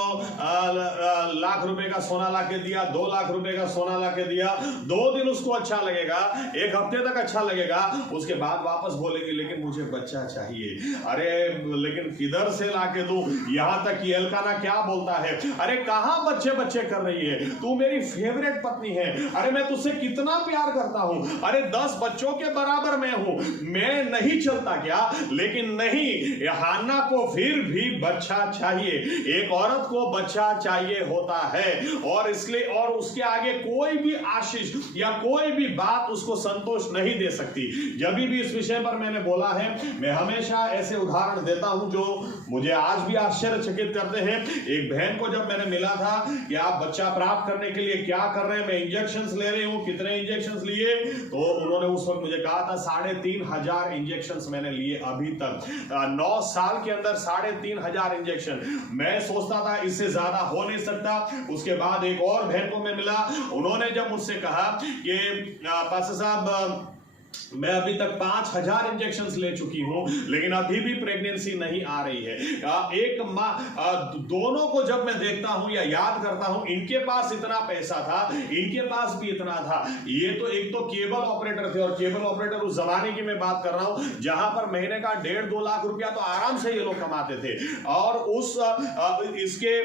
लाख रुपए का सोना ला के दिया, 2 लाख रुपए का सोना ला के दिया, 2 दिन उसको अच्छा लगेगा, 1 हफ्ते तक अच्छा लगेगा, उसके बाद वापस बोलेगी लेकिन मुझे बच्चा चाहिए. अरे लेकिन किधर से ला के दूं? यहाँ तक कि एल्काना क्या बोलता है, अरे कहाँ बच्चे बच्चे कर रही है, तू मेरी फेवरेट पत्नी है, अरे मैं तुझसे कितना प्यार करता हूं, अरे 10 बच्चों के बराबर मैं हूं, मैं नहीं चलता क्या? लेकिन नहीं, हान्ना को फिर भी बच्चा चाहिए. एक औरत को बच्चा चाहिए होता है, और इसलिए और उसके आगे कोई भी आशीष या कोई भी बात उसको संतोष नहीं दे सकती. जब भी इस विषय पर मैंने बोला है, मैं हमेशा ऐसे उदाहरण देता हूं जो मुझे आज भी आश्चर्यचकित करते हैं. एक बहन को जब मैंने मिला था कि आप बच्चा प्राप्त करने के लिए क्या कर रहे हैं, मैं इंजेक्शंस ले रही हूं, कितने इंजेक्शंस लिए, तो उन्होंने उस वक्त मुझे कहा था 3,500 इंजेक्शंस मैंने लिए अभी तक. 9 साल के अंदर 3,500 इंजेक्शन. मैं सोचता था इससे ज्यादा हो नहीं सकता. उसके बाद एक और बहन को मैं मिला, उन्होंने जब मुझसे कहा कि पास्टर साहब मैं अभी तक 5,000 इंजेक्शंस ले चुकी हूं, लेकिन अभी भी प्रेगनेंसी नहीं आ रही है. एक माँ, दोनों को जब मैं देखता हूं या याद करता हूं, इनके पास इतना पैसा था, इनके पास भी इतना था. ये तो एक तो केबल ऑपरेटर थे, और केबल ऑपरेटर उस जमाने की मैं बात कर रहा हूं जहां पर महीने का 1.5-2 लाख रुपया तो आराम से ये लोग कमाते थे. और उस इसके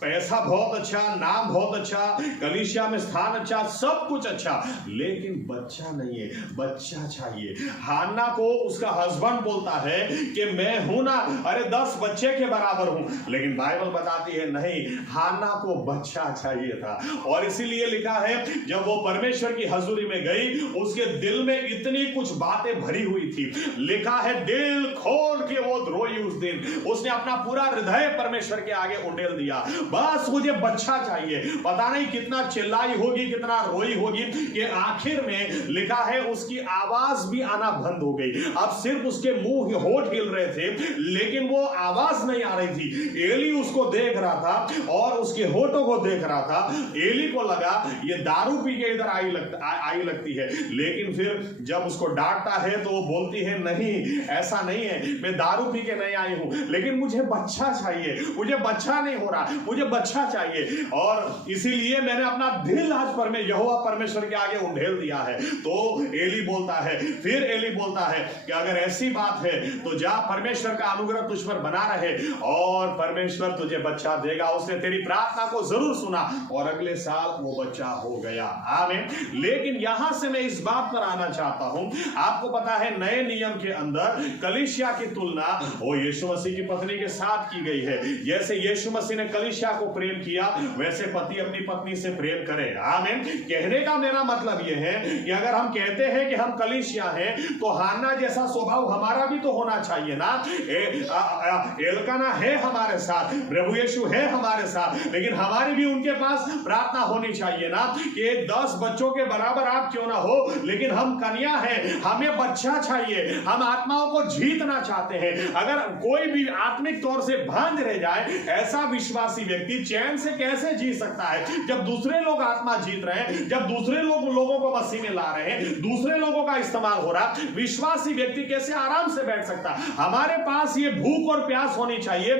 पैसा बहुत अच्छा, नाम बहुत अच्छा, कलीसिया में स्थान अच्छा, सब कुछ अच्छा, लेकिन बच्चा नहीं है, बच्चा चाहिए. हान्ना को उसका हस्बैंड बोलता है कि मैं हूं ना, अरे 10 बच्चे के बराबर हूं, लेकिन बाइबल बताती है नहीं, हान्ना को बच्चा चाहिए था. और इसीलिए लिखा है जब वो परमेश्वर की हजूरी में गई, उसके दिल में इतनी कुछ बातें भरी हुई थी. लिखा है दिल खोल के वो रोई उस दिन. उसने अपना पूरा हृदय परमेश्वर के आगे उंडेल दिया, बस मुझे बच्चा चाहिए. पता नहीं कितना चिल्लाई होगी, कितना रोई होगी, कि आखिर में लिखा है उसकी उसकी आवाज भी आना बंद हो गई। अब सिर्फ उसके मुंह होठ हिल रहे थे, लेकिन वो आवाज नहीं आ रही थी। एली उसको देख रहा था और उसके होठों को देख रहा था। एली को लगा ये दारू पी के इधर आई लगती है, लेकिन फिर जब उसको डांटता है तो वो बोलती है नहीं, ऐसा नहीं है, मैं दारू पी के नहीं आई हूं, लेकिन मुझे बच्चा चाहिए, मुझे बच्चा नहीं हो रहा, मुझे बच्चा चाहिए, और इसीलिए मैंने अपना दिल आज यहोवा परमेश्वर के आगे उंडेल दिया है। तो एली बोलता है, फिर एली बोलता है कि अगर ऐसी बात है तो जा, परमेश्वर का अनुग्रह तुझ पर बना रहे और परमेश्वर तुझे बच्चा देगा। उसने तेरी प्रार्थना को जरूर सुना और अगले साल वो बच्चा हो गया। आमीन। लेकिन यहां से मैं इस बात पर आना चाहता हूं, आपको पता है नए नियम के अंदर कलीसिया की तुलना वो यीशु मसीह की पत्नी के साथ की गई है। जैसे यीशु मसीह ने कलीसिया को प्रेम किया, वैसे पति अपनी पत्नी से प्रेम करे। आमीन। कहने का मेरा मतलब यह है कि अगर हम कहते हैं कि हम कलीसिया हैं, तो हान्ना जैसा स्वभाव हमारा भी तो होना चाहिए ना। एलकाना है हमारे साथ, प्रभु यीशु है हमारे साथ, लेकिन हमारी भी उनके पास प्रार्थना होनी चाहिए ना कि 10 बच्चों के बराबर आप क्यों ना हो, लेकिन हम कन्या हैं, हमें बच्चा चाहिए, हम आत्माओं को जीतना चाहते हैं। अगर कोई भी आत्मिक तौर से भांज रह जाए, ऐसा विश्वासी व्यक्ति चैन से कैसे जी सकता है? जब दूसरे लोग आत्मा जीत रहे हैं, जब दूसरे लोगों को मसीह में ला रहे हैं, दूसरे लोगों का इस्तेमाल हो रहा, विश्वासी व्यक्ति कैसे आराम से बैठ सकता? हमारे पास ये भूख और प्यास होनी चाहिए।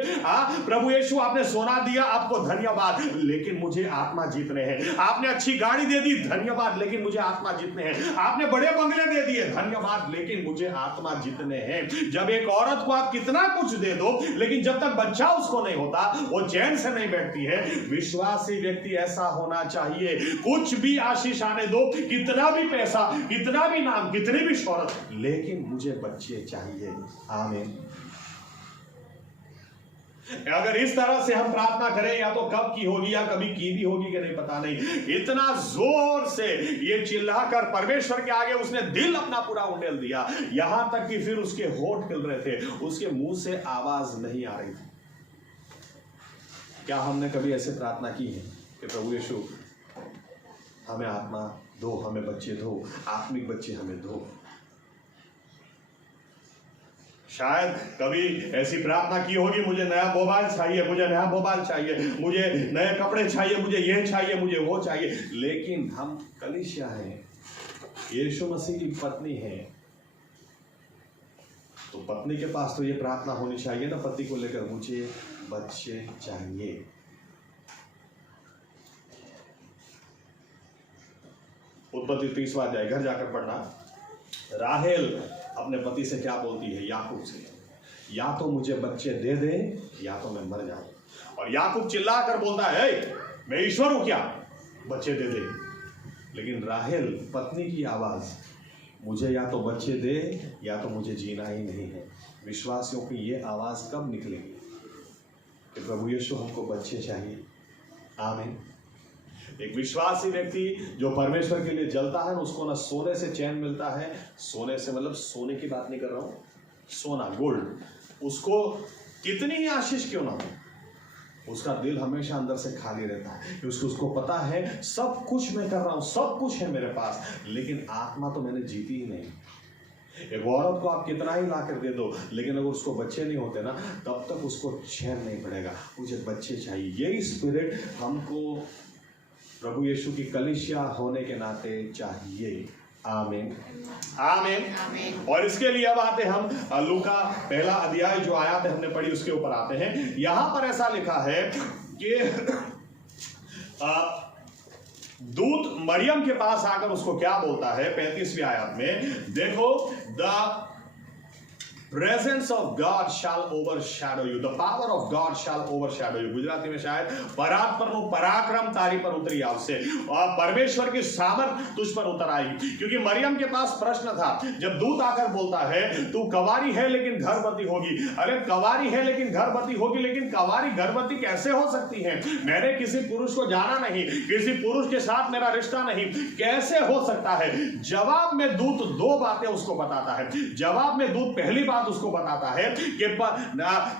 प्रभु यीशु आपने सोना दिया, आपको धन्यवाद, लेकिन मुझे आत्मा जीतने हैं। आपने अच्छी गाड़ी दे दी, धन्यवाद, लेकिन मुझे आत्मा जीतने हैं। आपने बड़े बंगले दे दिए, धन्यवाद, लेकिन मुझे आत्मा जीतने हैं। जब एक औरत को आप कितना कुछ दे दो, लेकिन जब तक बच्चा उसको नहीं होता, वो चैन से नहीं बैठती है। विश्वासी व्यक्ति ऐसा होना चाहिए। कुछ भी आशीष आने दो, कितना भी पैसा, कितना भी नाम, कितनी भी शोहरत, लेकिन मुझे बच्चे चाहिए। आमीन। अगर इस तरह से हम प्रार्थना करें, या तो कब की होगी या कभी की भी होगी कि नहीं पता नहीं, इतना जोर से ये चिल्लाकर परमेश्वर के आगे उसने दिल अपना पूरा उंडेल दिया, यहां तक कि फिर उसके होठ हिल रहे थे, उसके मुंह से आवाज नहीं आ रही थी। क्या हमने कभी ऐसे प्रार्थना की है कि प्रभु यीशु हमें आत्मा दो, हमें बच्चे दो, आत्मिक बच्चे हमें दो? शायद कभी ऐसी प्रार्थना की होगी, मुझे नया मोबाइल चाहिए, मुझे नया मोबाइल चाहिए, मुझे नए कपड़े चाहिए, मुझे ये चाहिए, मुझे वो चाहिए। लेकिन हम कलीसिया हैं, यीशु मसीह की पत्नी है, तो पत्नी के पास तो ये प्रार्थना होनी चाहिए ना पति को लेकर, मुझे बच्चे चाहिए। उत्पत्ति 30वां अध्याय, घर जाकर पढ़ना। राहेल अपने पति से क्या बोलती है? याकूब से, या तो मुझे बच्चे दे दे या तो मैं मर जाऊं। और याकूब चिल्लाकर बोलता है, मैं ईश्वर हूं क्या, बच्चे दे दे। लेकिन राहेल पत्नी की आवाज, मुझे या तो बच्चे दे या तो मुझे जीना ही नहीं है। विश्वासियों की ये आवाज कब निकलेगी कि प्रभु यीशु हमको बच्चे चाहिए? आमीन। एक विश्वासी व्यक्ति जो परमेश्वर के लिए जलता है, उसको ना सोने से चैन मिलता है। सोने से मतलब सोने की बात नहीं कर रहा हूं, सोना, गोल्ड, उसको कितनी ही आशीष क्यों ना हो, उसका दिल हमेशा अंदर से खाली रहता है। उसको पता है सब कुछ मैं कर रहा हूं, सब कुछ है मेरे पास, लेकिन आत्मा तो मैंने जीती ही नहीं। एक औरत को आप कितना ही ला कर दे दो, लेकिन अगर उसको बच्चे नहीं होते ना, तब तक उसको चैन नहीं पड़ेगा। मुझे बच्चे चाहिए। यही स्पिरिट हमको प्रभु यीशु की कलीसिया होने के नाते चाहिए। आमीन, आमीन। और इसके लिए अब आते हम लूका 1 अध्याय जो आयत हमने पढ़ी उसके ऊपर आते हैं। यहां पर ऐसा लिखा है कि दूत मरियम के पास आकर उसको क्या बोलता है 35वीं आयत में, देखो, the presence of God shall overshadow you, the power of God shall overshadow you। Gujarati में शायद पराक्रम तारी पर उतरी आवश्य, और परमेश्वर की सामर्थ तुझ पर उतर आई। क्योंकि मरियम के पास प्रश्न था, जब दूत आकर बोलता है तू कवारी है लेकिन गर्भवती होगी। अरे कवारी है लेकिन गर्भवती होगी, लेकिन कवारी गर्भवती कैसे हो सकती है? मैंने किसी पुरुष को जाना नहीं, किसी पुरुष के साथ मेरा रिश्ता नहीं, कैसे हो सकता है? जवाब में दूत 2 बातें उसको बताता है। जवाब में दूत पहली बात बात उसको बताता है कि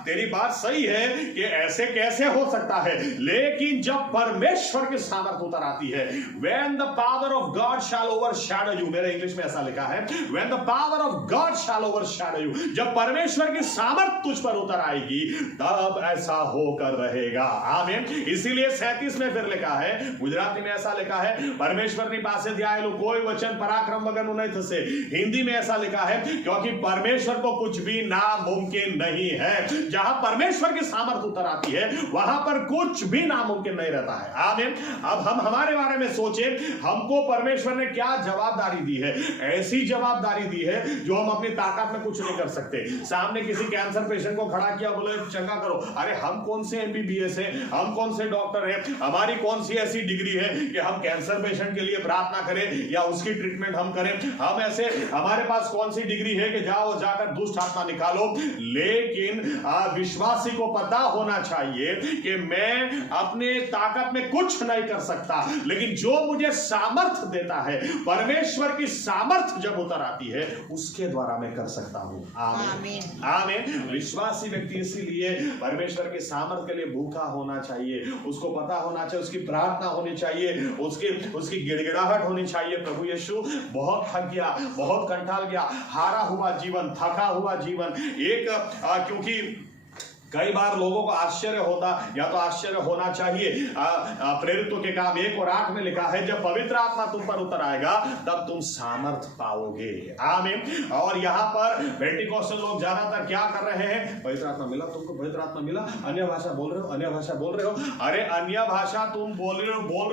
तेरी बात सही है कि ऐसे कैसे हो सकता है, लेकिन जब परमेश्वर की सामर्थ उतर आती है, when the power of God shall overshadow you, मेरे इंग्लिश में ऐसा लिखा है, when the power of God shall overshadow you, जब परमेश्वर की सामर्थ तुझ पर उतर आएगी तब ऐसा होकर रहेगा। आमीन। इसीलिए 37 में फिर लिखा है, गुजराती में ऐसा लिखा है, परमेश्वर ने पासे दियाएलू कोई वचन पराक्रम वगन नहीं थसे। हिंदी में ऐसा लिखा है, क्योंकि परमेश्वर को कुछ भी नामुमकिन नहीं है। जहां परमेश्वर की सामर्थ उतर आती है वहां पर कुछ भी नामुमकिन नहीं रहता है। आमीन। अब हम हमारे बारे में सोचें, हमको परमेश्वर ने क्या जवाबदारी दी है। ऐसी जवाबदारी दी है जो हम अपनी ताकत में कुछ नहीं कर सकते। सामने किसी कैंसर पेशेंट को खड़ा किया, बोले चंगा करो, अरे हम कौन से MBBS हैं, हम कौन से डॉक्टर हैं, हमारी कौन सी ऐसी डिग्री है कि हम कैंसर पेशेंट के लिए प्रार्थना करें या उसकी ट्रीटमेंट हम करें। हम ऐसे, हमारे पास कौन सी डिग्री है कि जाओ जाकर दुष्ट आत्मा निकालो। लेकिन विश्वासी को पता होना चाहिए कि मैं अपने ताकत में कुछ नहीं कर सकता, लेकिन जो मुझे सामर्थ देता है, परमेश्वर की सामर्थ जब उतर आती है उसके द्वारा मैं कर सकता हूं। आमीन। आमीन। विश्वासी व्यक्ति इसीलिए परमेश्वर की सामर्थ के लिए भूखा होना चाहिए, उसको पता होना चाहिए, उसकी प्रार्थना होनी चाहिए, उसकी गिड़गिड़ाहट होनी चाहिए। प्रभु यीशु बहुत थक गया, बहुत कंटाल गया, हारा हुआ जीवन, थका हुआ जीवन। क्योंकि कई बार लोगों को आश्चर्य होता, या तो आश्चर्य होना चाहिए। प्रेरितों के काम 1 और 8 में लिखा है, जब पवित्र आत्मा तुम पर उतर आएगा तब तुम सामर्थ पाओगे। आमीन। और यहाँ पर पेंटिकॉस्टल लोग ज्यादातर क्या कर रहे हैं, पवित्र आत्मा मिला तुमको, पवित्र आत्मा मिला, अन्य भाषा बोल रहे हो, अन्य भाषा बोल रहे हो। अरे अन्य भाषा तुम बोल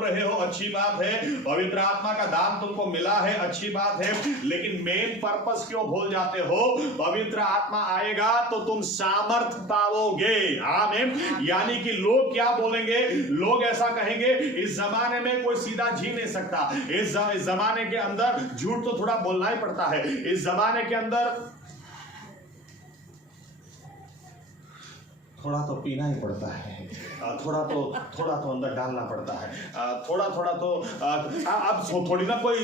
रहे हो, अच्छी बात है, पवित्र आत्मा का दान तुमको मिला है, अच्छी बात है, लेकिन मेन पर्पस क्यों भूल जाते हो। पवित्र आत्मा आएगा तो तुम सामर्थ पाओ। आमीन। यानी कि लोग क्या बोलेंगे, लोग ऐसा कहेंगे, इस जमाने में कोई सीधा जी नहीं सकता, इस जमाने के अंदर झूठ तो थोड़ा बोलना ही पड़ता है, इस जमाने के अंदर थोड़ा तो पीना ही पड़ता है, थोड़ा तो अंदर डालना पड़ता है, थोड़ा तो अब थोड़ी ना कोई,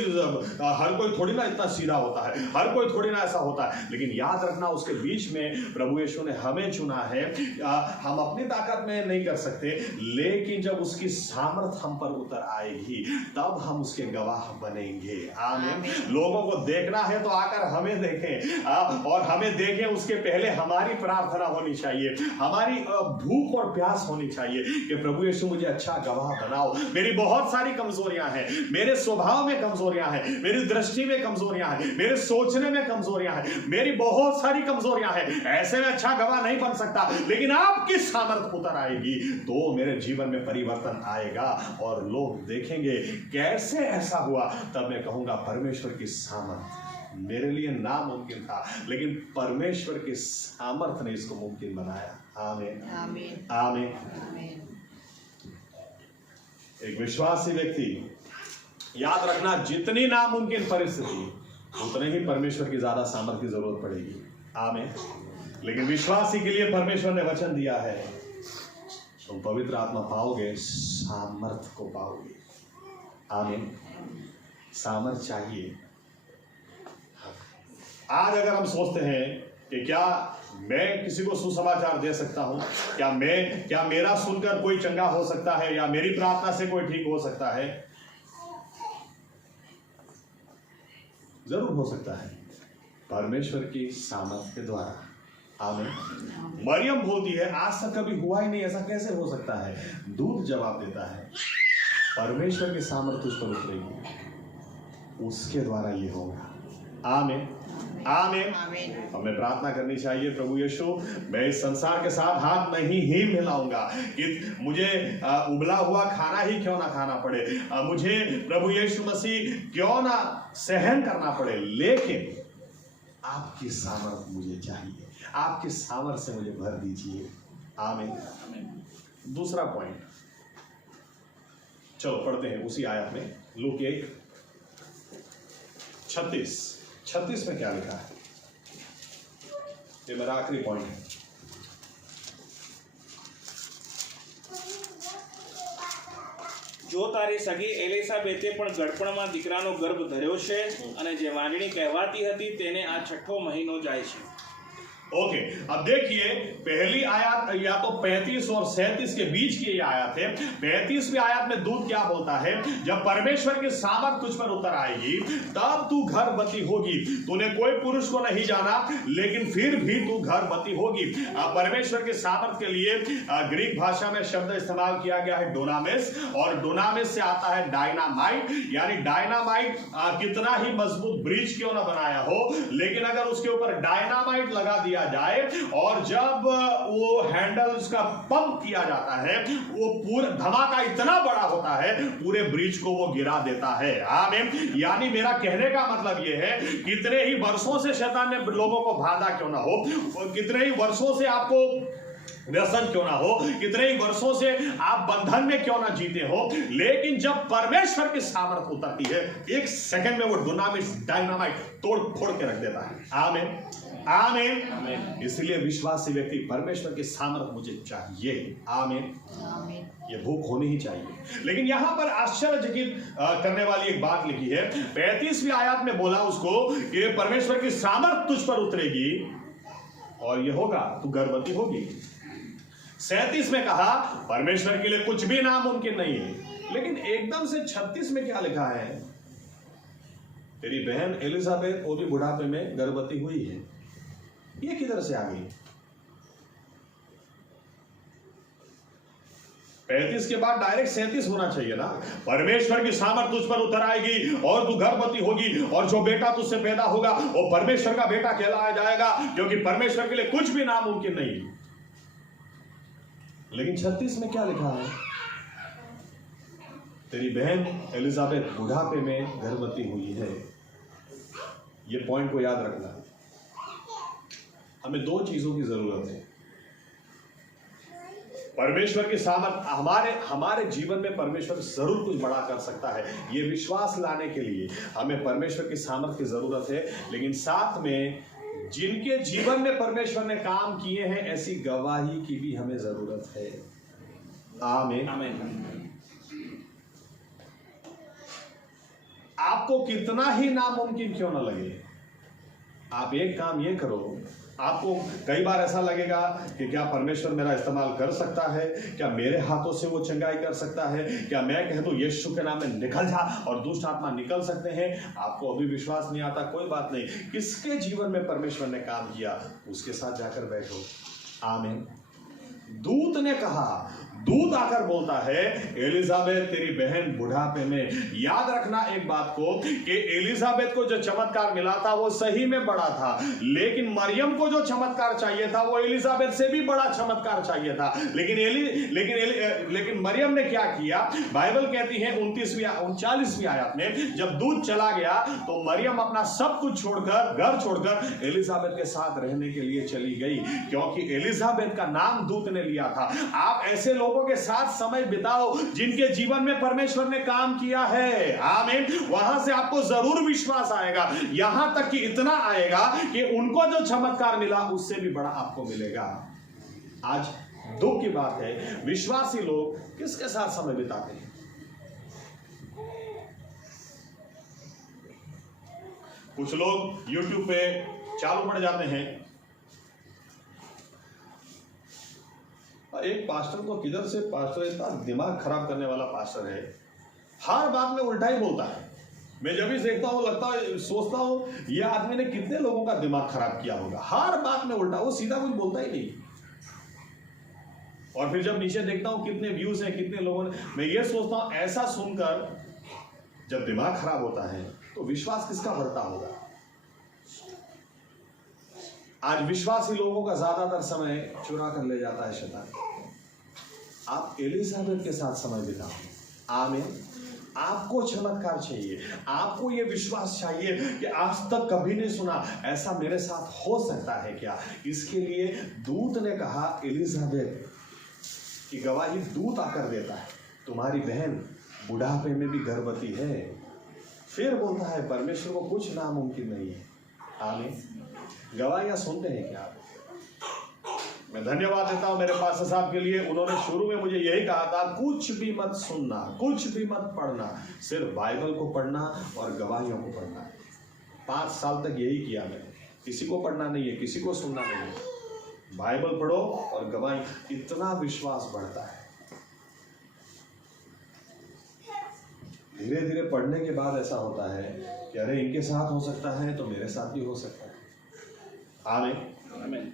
हर कोई थोड़ी ना इतना सीधा होता है, हर कोई थोड़ी ना ऐसा होता है। लेकिन याद रखना, उसके बीच में प्रभु यीशु ने हमें चुना है। हम अपनी ताकत में नहीं कर सकते, लेकिन जब उसकी सामर्थ हम पर उतर आएगी तब हम उसके गवाह बनेंगे। आमीन। लोगों को देखना है तो आकर हमें देखें, और हमें देखें उसके पहले हमारी प्रार्थना होनी चाहिए, हमारी भूख और प्यास होनी चाहिए कि प्रभु यीशु मुझे अच्छा गवाह बनाओ। मेरी बहुत सारी कमजोरियां हैं, मेरे स्वभाव में कमजोरियां हैं, मेरी दृष्टि में कमजोरियां हैं, मेरे सोचने में कमजोरियां हैं, मेरी बहुत सारी कमजोरियां हैं। ऐसे में अच्छा गवाह नहीं बन सकता, लेकिन आपकी सामर्थ उतर आएगी तो मेरे जीवन में परिवर्तन आएगा और लोग देखेंगे कैसे ऐसा हुआ। तब मैं कहूंगा परमेश्वर की सामर्थ मेरे लिए नामुमकिन था, लेकिन परमेश्वर की सामर्थ ने इसको मुमकिन बनाया। आमीन। आमीन। आमीन। आमीन। एक विश्वासी व्यक्ति, याद रखना, जितनी नामुमकिन परिस्थिति उतने ही परमेश्वर की ज्यादा सामर्थ की जरूरत पड़ेगी। आमीन। लेकिन विश्वासी के लिए परमेश्वर ने वचन दिया है, तुम पवित्र आत्मा पाओगे, सामर्थ को पाओगे। आमीन। सामर्थ चाहिए। आज अगर हम सोचते हैं कि क्या मैं किसी को सुसमाचार दे सकता हूं, क्या मेरा सुनकर कोई चंगा हो सकता है, या मेरी प्रार्थना से कोई ठीक हो सकता है, जरूर हो सकता है, परमेश्वर की सामर्थ के द्वारा। आमीन। मरियम बोलती है, आज तक कभी हुआ ही नहीं, ऐसा कैसे हो सकता है। दूत जवाब देता है, परमेश्वर की सामर्थ तुझ पर उतरेगी, उसके द्वारा ये होगा। आमीन। आमीन। हमें प्रार्थना करनी चाहिए, प्रभु यीशु, मैं इस संसार के साथ हाथ नहीं ही मिलाऊंगा कि मुझे उबला हुआ खाना ही क्यों ना खाना पड़े, मुझे प्रभु यीशु मसीह क्यों ना सहन करना पड़े, लेकिन आपकी सामर्थ मुझे चाहिए, आपकी सामर्थ से मुझे भर दीजिए। आमीन। दूसरा पॉइंट, चलो पढ़ते हैं उसी आयत में, लूक 1:36 में क्या लिखा है, ये मेरा आखिरी पॉइंट है। જો તારી સગી એલિસાબેથે પણ ગળપણમાં દીકરાનો ગર્ભ ધર્યો છે અને જે વાંજણી કહેવાતી હતી તેને આ 6ઠ્ઠો મહિનો જાય છે। ओके, अब देखिए पहली आयत या तो 35 और 37 के बीच की ये आयत है। 35वीं आयत में दूत क्या बोलता है, जब परमेश्वर की सामर्थ तुझ पर उतर आएगी तब तू गर्भवती होगी। तूने कोई पुरुष को नहीं जाना लेकिन फिर भी तू गर्भवती होगी। परमेश्वर की सामर्थ के लिए ग्रीक भाषा में शब्द इस्तेमाल किया गया है डोनामिस, और डोनामिस से आता है डायनामाइट। यानी डायनामाइट कितना ही मजबूत ब्रिज क्यों ना बनाया हो, लेकिन अगर उसके ऊपर डायनामाइट लगा दिया जाए और जब वो हैंडल उसका पंप किया जाता है, वो पूरा धमाका इतना बड़ा होता है पूरे ब्रिज को वो गिरा देता है। आमीन। यानी मेरा कहने का मतलब ये है, कितने ही वर्षों से शैतान ने लोगों को बांधा क्यों ना हो, कितने ही वर्षों से आपको व्यसन क्यों ना हो, कितने ही वर्षों से आप बंधन में क्यों ना जीते हो, लेकिन जब परमेश्वर की सामर्थ उतरती है, एक सेकंड में वो डुनामिस डायनामाइट तोड़ फोड़ के रख देता है। आमीन, आमीन। इसलिए विश्वासी व्यक्ति परमेश्वर की सामर्थ मुझे चाहिए। आमीन, आमीन। ये भूख होनी ही चाहिए। लेकिन यहां पर आश्चर्यचकित करने वाली एक बात लिखी है। 35वीं आयत में बोला उसको कि परमेश्वर की सामर्थ तुझ पर उतरेगी और ये होगा, तू गर्भवती होगी। 37 में कहा परमेश्वर के लिए कुछ भी नामुमकिन नहीं है। लेकिन एकदम से 36 में क्या लिखा है, तेरी बहन एलिजाबेथ वो भी बुढ़ापे में गर्भवती हुई है। ये किधर से आ गई? 35 के बाद डायरेक्ट 37 होना चाहिए ना। परमेश्वर की सामर्थ तुझ पर उतर आएगी और तू गर्भवती होगी और जो बेटा तुझसे पैदा होगा वो परमेश्वर का बेटा कहलाया जाएगा, क्योंकि परमेश्वर के लिए कुछ भी नामुमकिन नहीं। लेकिन 36 में क्या लिखा है, तेरी बहन एलिजाबेथ बुढ़ापे में गर्भवती हुई है। ये पॉइंट को याद रखना। हमें दो चीजों की जरूरत है। परमेश्वर की सामर्थ हमारे जीवन में परमेश्वर जरूर कुछ बड़ा कर सकता है। ये विश्वास लाने के लिए हमें परमेश्वर की सामर्थ की जरूरत है, लेकिन साथ में जिनके जीवन में परमेश्वर ने काम किए हैं ऐसी गवाही की भी हमें जरूरत है। आमीन, आमीन। आपको कितना ही नामुमकिन क्यों ना लगे, आप एक काम ये करो। आपको कई बार ऐसा लगेगा कि क्या परमेश्वर मेरा इस्तेमाल कर सकता है, क्या मेरे हाथों से वो चंगाई कर सकता है, क्या मैं कह दूं यीशु के नाम में निकल जा और दुष्ट आत्मा निकल सकते हैं। आपको अभी विश्वास नहीं आता, कोई बात नहीं। किसके जीवन में परमेश्वर ने काम किया उसके साथ जाकर बैठो। आमीन। दूत ने कहा, दूत आकर बोलता है एलिजाबेथ तेरी बहन बुढ़ापे में। याद रखना एक बात को कि एलिजाबेथ को जो चमत्कार मिला था वो सही में बड़ा था, लेकिन मरियम को जो चमत्कार चाहिए था वो एलिजाबेथ से भी बड़ा चमत्कार चाहिए था। लेकिन मरियम ने क्या किया, बाइबल कहती है 39वीं आयत में, जब दूत चला गया तो मरियम अपना सब कुछ छोड़कर, घर छोड़कर एलिजाबेथ के साथ रहने के लिए चली गई, क्योंकि एलिजाबेथ का नाम दूत ने लिया था। आप ऐसे लोगों के साथ समय बिताओ जिनके जीवन में परमेश्वर ने काम किया है। आमीन। वहां से आपको जरूर विश्वास आएगा, यहां तक कि इतना आएगा कि उनको जो चमत्कार मिला उससे भी बड़ा आपको मिलेगा। आज दुख की बात है, विश्वासी लोग किसके साथ समय बिताते हैं? कुछ लोग YouTube पे चालू पड़ जाते हैं। एक पास्टर को किधर से, पास्टर इतना दिमाग खराब करने वाला पास्टर है, हर बात में उल्टा ही बोलता है। मैं जब भी देखता हूँ लगता है, सोचता हूँ ये आदमी ने कितने लोगों का दिमाग खराब किया होगा। हर बात में उल्टा, वो सीधा कुछ बोलता ही नहीं। और फिर जब नीचे देखता हूँ कितने व्यूज हैं, कितने लोगों ने, मैं ये सोचता हूँ ऐसा सुनकर जब दिमाग खराब होता है तो विश्वास किसका बढ़ता होगा। आज विश्वासी लोगों का ज्यादातर समय चुरा कर ले जाता है शैतान। आप एलिजाबेथ के साथ समय बिताओ। आमीन। आपको चमत्कार चाहिए, आपको ये विश्वास चाहिए कि आज तक कभी नहीं सुना, ऐसा मेरे साथ हो सकता है क्या। इसके लिए दूत ने कहा एलिजाबेथ की गवाही दूत आकर देता है, तुम्हारी बहन बुढ़ापे में भी गर्भवती है। फिर बोलता है परमेश्वर को कुछ नामुमकिन नहीं है। आमीन। गवाहियां सुनते हैं क्या? मैं धन्यवाद देता हूं मेरे पास्टर साहब के लिए। उन्होंने शुरू में मुझे यही कहा था, कुछ भी मत सुनना, कुछ भी मत पढ़ना, सिर्फ बाइबल को पढ़ना और गवाहियों को पढ़ना। 5 साल तक यही किया मैंने। किसी को पढ़ना नहीं है, किसी को सुनना नहीं है, बाइबल पढ़ो और गवाही, इतना विश्वास बढ़ता है। धीरे धीरे पढ़ने के बाद ऐसा होता है कि अरे इनके साथ हो सकता है तो मेरे साथ भी हो सकता है। आमीन आमीन।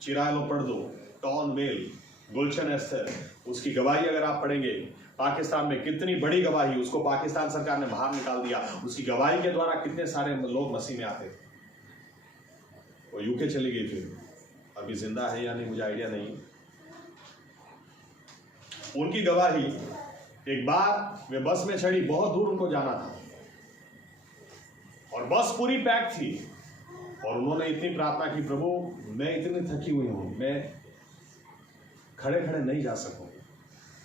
चिरालो पढ़ दो, टॉन वेल, गुलशन एस्तर, उसकी गवाही अगर आप पढ़ेंगे, पाकिस्तान में कितनी बड़ी गवाही, उसको पाकिस्तान सरकार ने बाहर निकाल दिया, उसकी गवाही के द्वारा कितने सारे लोग मसीह में आते थे। वो यूके चली गई, फिर अभी जिंदा है या नहीं मुझे आइडिया नहीं। उनकी गवाही, एक बार वे बस में चढ़ी, बहुत दूर उनको जाना था और बस पूरी पैक थी और उन्होंने इतनी प्रार्थना की, प्रभु मैं इतनी थकी हुई हूं, मैं खड़े खड़े नहीं जा सकूंगी,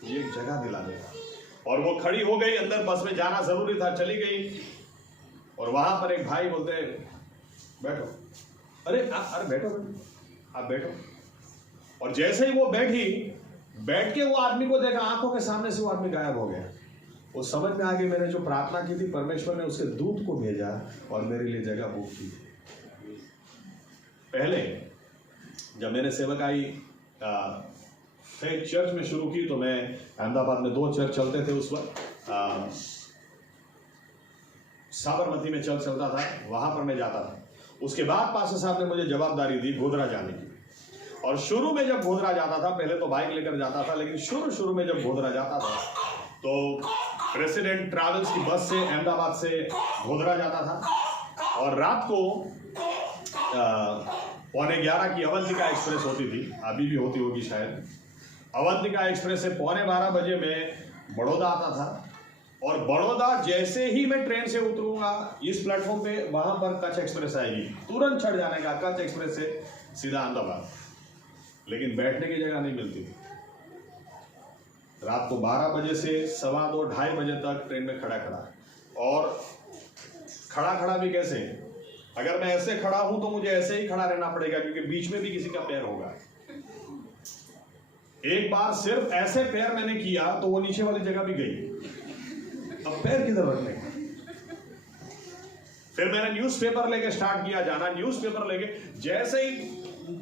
मुझे एक जगह दिला देगा। और वो खड़ी हो गई, अंदर बस में जाना जरूरी था, चली गई और वहां पर एक भाई बोलते बैठो, अरे बैठो आप बैठो। और जैसे ही वो बैठी, बैठ के वो आदमी को देखा, आंखों के सामने से वो आदमी गायब हो गया। वो समझ में आ गई, मैंने जो प्रार्थना की थी, परमेश्वर ने उसके दूत को भेजा और मेरे लिए जगह बुक की। पहले जब मैंने सेवकाई फेथ चर्च में शुरू की तो मैं अहमदाबाद में 2 चर्च चलते थे उस वक्त, साबरमती में चर्च चलता था, वहां पर मैं जाता था। उसके बाद पास्टर साहब ने मुझे जवाबदारी दी गोधरा जाने की, और शुरू में जब गोधरा जाता था, पहले तो बाइक लेकर जाता था, लेकिन शुरू में जब गोधरा जाता था तो प्रेसिडेंट ट्रैवल्स की बस से अहमदाबाद से गोधरा जाता था और रात को 11:15 की अवंतिका एक्सप्रेस होती थी, अभी भी होती होगी शायद। अवंतिका एक्सप्रेस से 11:15 बजे मैं बड़ौदा आता था और बड़ौदा जैसे ही मैं ट्रेन से उतरूंगा इस प्लेटफॉर्म पे, वहां पर कच्छ एक्सप्रेस आएगी, तुरंत चढ़ जाने का, कच्छ एक्सप्रेस से सीधा अहमदाबाद। लेकिन बैठने की जगह नहीं मिलती थी। रात को 12 बजे से 2:15 2:30 बजे तक ट्रेन में खड़ा, और खड़ा भी कैसे, अगर मैं ऐसे खड़ा हूं तो मुझे ऐसे ही खड़ा रहना पड़ेगा, क्योंकि बीच में भी किसी का पैर होगा। एक बार सिर्फ ऐसे पैर मैंने किया तो वो नीचे वाली जगह भी गई, अब पैर किधर रखने का। फिर मैंने न्यूज़पेपर लेके स्टार्ट किया जाना, न्यूज़पेपर लेके जैसे ही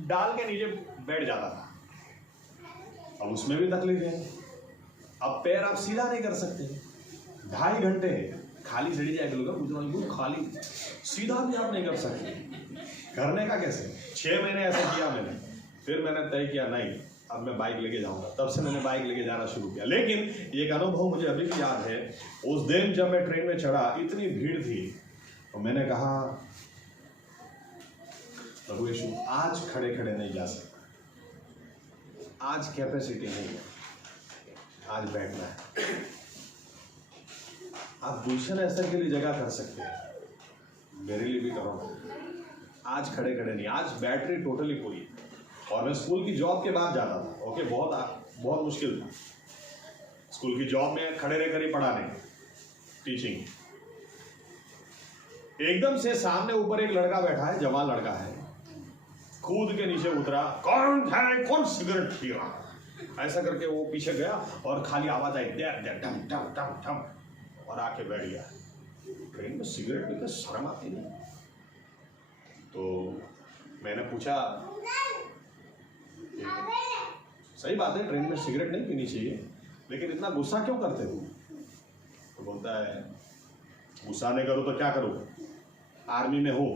डाल के नीचे बैठ जाता था। अब उसमें भी तकलीफ है, अब पैर आप सीधा नहीं कर सकते, 2.5 घंटे खाली सीढ़ी जाएगा, खाली सीधा भी आप नहीं कर सकते, करने का कैसे। 6 महीने ऐसा किया मैंने, फिर मैंने तय किया नहीं अब मैं बाइक लेके जाऊंगा, तब से मैंने बाइक लेके जाना शुरू किया। लेकिन एक अनुभव मुझे अभी भी याद है, उस दिन जब मैं ट्रेन में चढ़ा, इतनी भीड़ थी, तो मैंने कहा प्रभु यीशु आज खड़े खड़े नहीं जा सकता, आज कैपेसिटी नहीं है, आज बैठना है। आप गुलशन ऐसा के लिए जगह कर सकते हैं, मेरे लिए भी करो, आज खड़े खड़े नहीं, आज बैटरी टोटली पूरी। और मैं स्कूल की जॉब के बाद जाता था, ओके, बहुत मुश्किल था स्कूल की जॉब में खड़े रहकर ही पढ़ाने, टीचिंग। एकदम से सामने ऊपर एक लड़का बैठा है, जवान लड़का है, कूद के नीचे उतरा, कौन सिगरेट पी रहा, ऐसा करके वो पीछे गया और खाली आवाज आई डम डम डम डम, और आके बैठ गया। ट्रेन में सिगरेट पीते शर्म आती नहीं। तो मैंने पूछा, सही बात है ट्रेन में सिगरेट नहीं पीनी चाहिए, लेकिन इतना गुस्सा क्यों करते हो? तो बोलता है गुस्सा नहीं करो तो क्या करूं, आर्मी में हो,